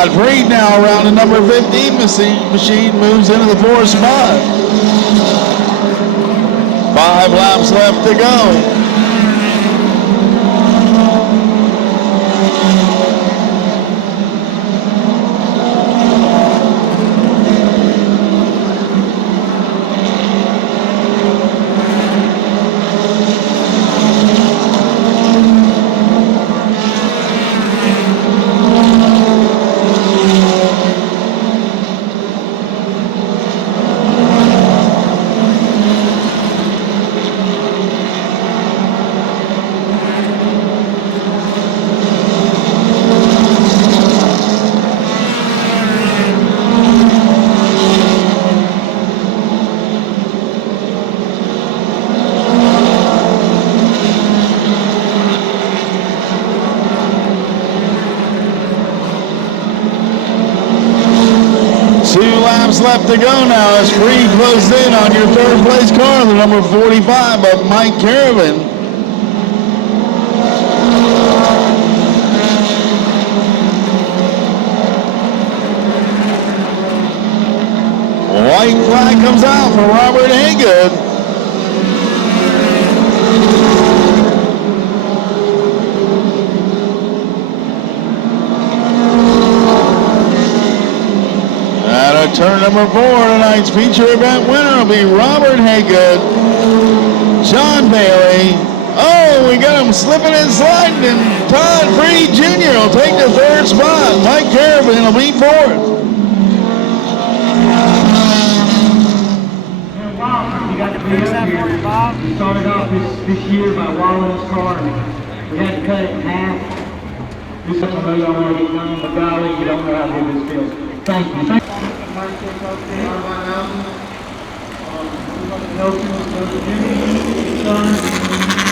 Todd Freed now around the number 15 machine moves into the 4th spot. 5 laps left to go. 2 laps left to go now as Freed closed in on your 3rd place car, the number 45 of Mike Caravan. White flag comes out for Robert Haygood. Turn number 4, tonight's feature event winner will be Robert Haygood, John Bailey. Oh, we got him slipping and sliding, and Todd Freed Jr. will take the 3rd spot. Mike Caravan will be 4th. You got to fix that for you, Bob. We started off this year by walling his car, and we had to cut it in half. This is I know y'all want to get done, but golly, you don't know how good this feels. Thank you. Thank you.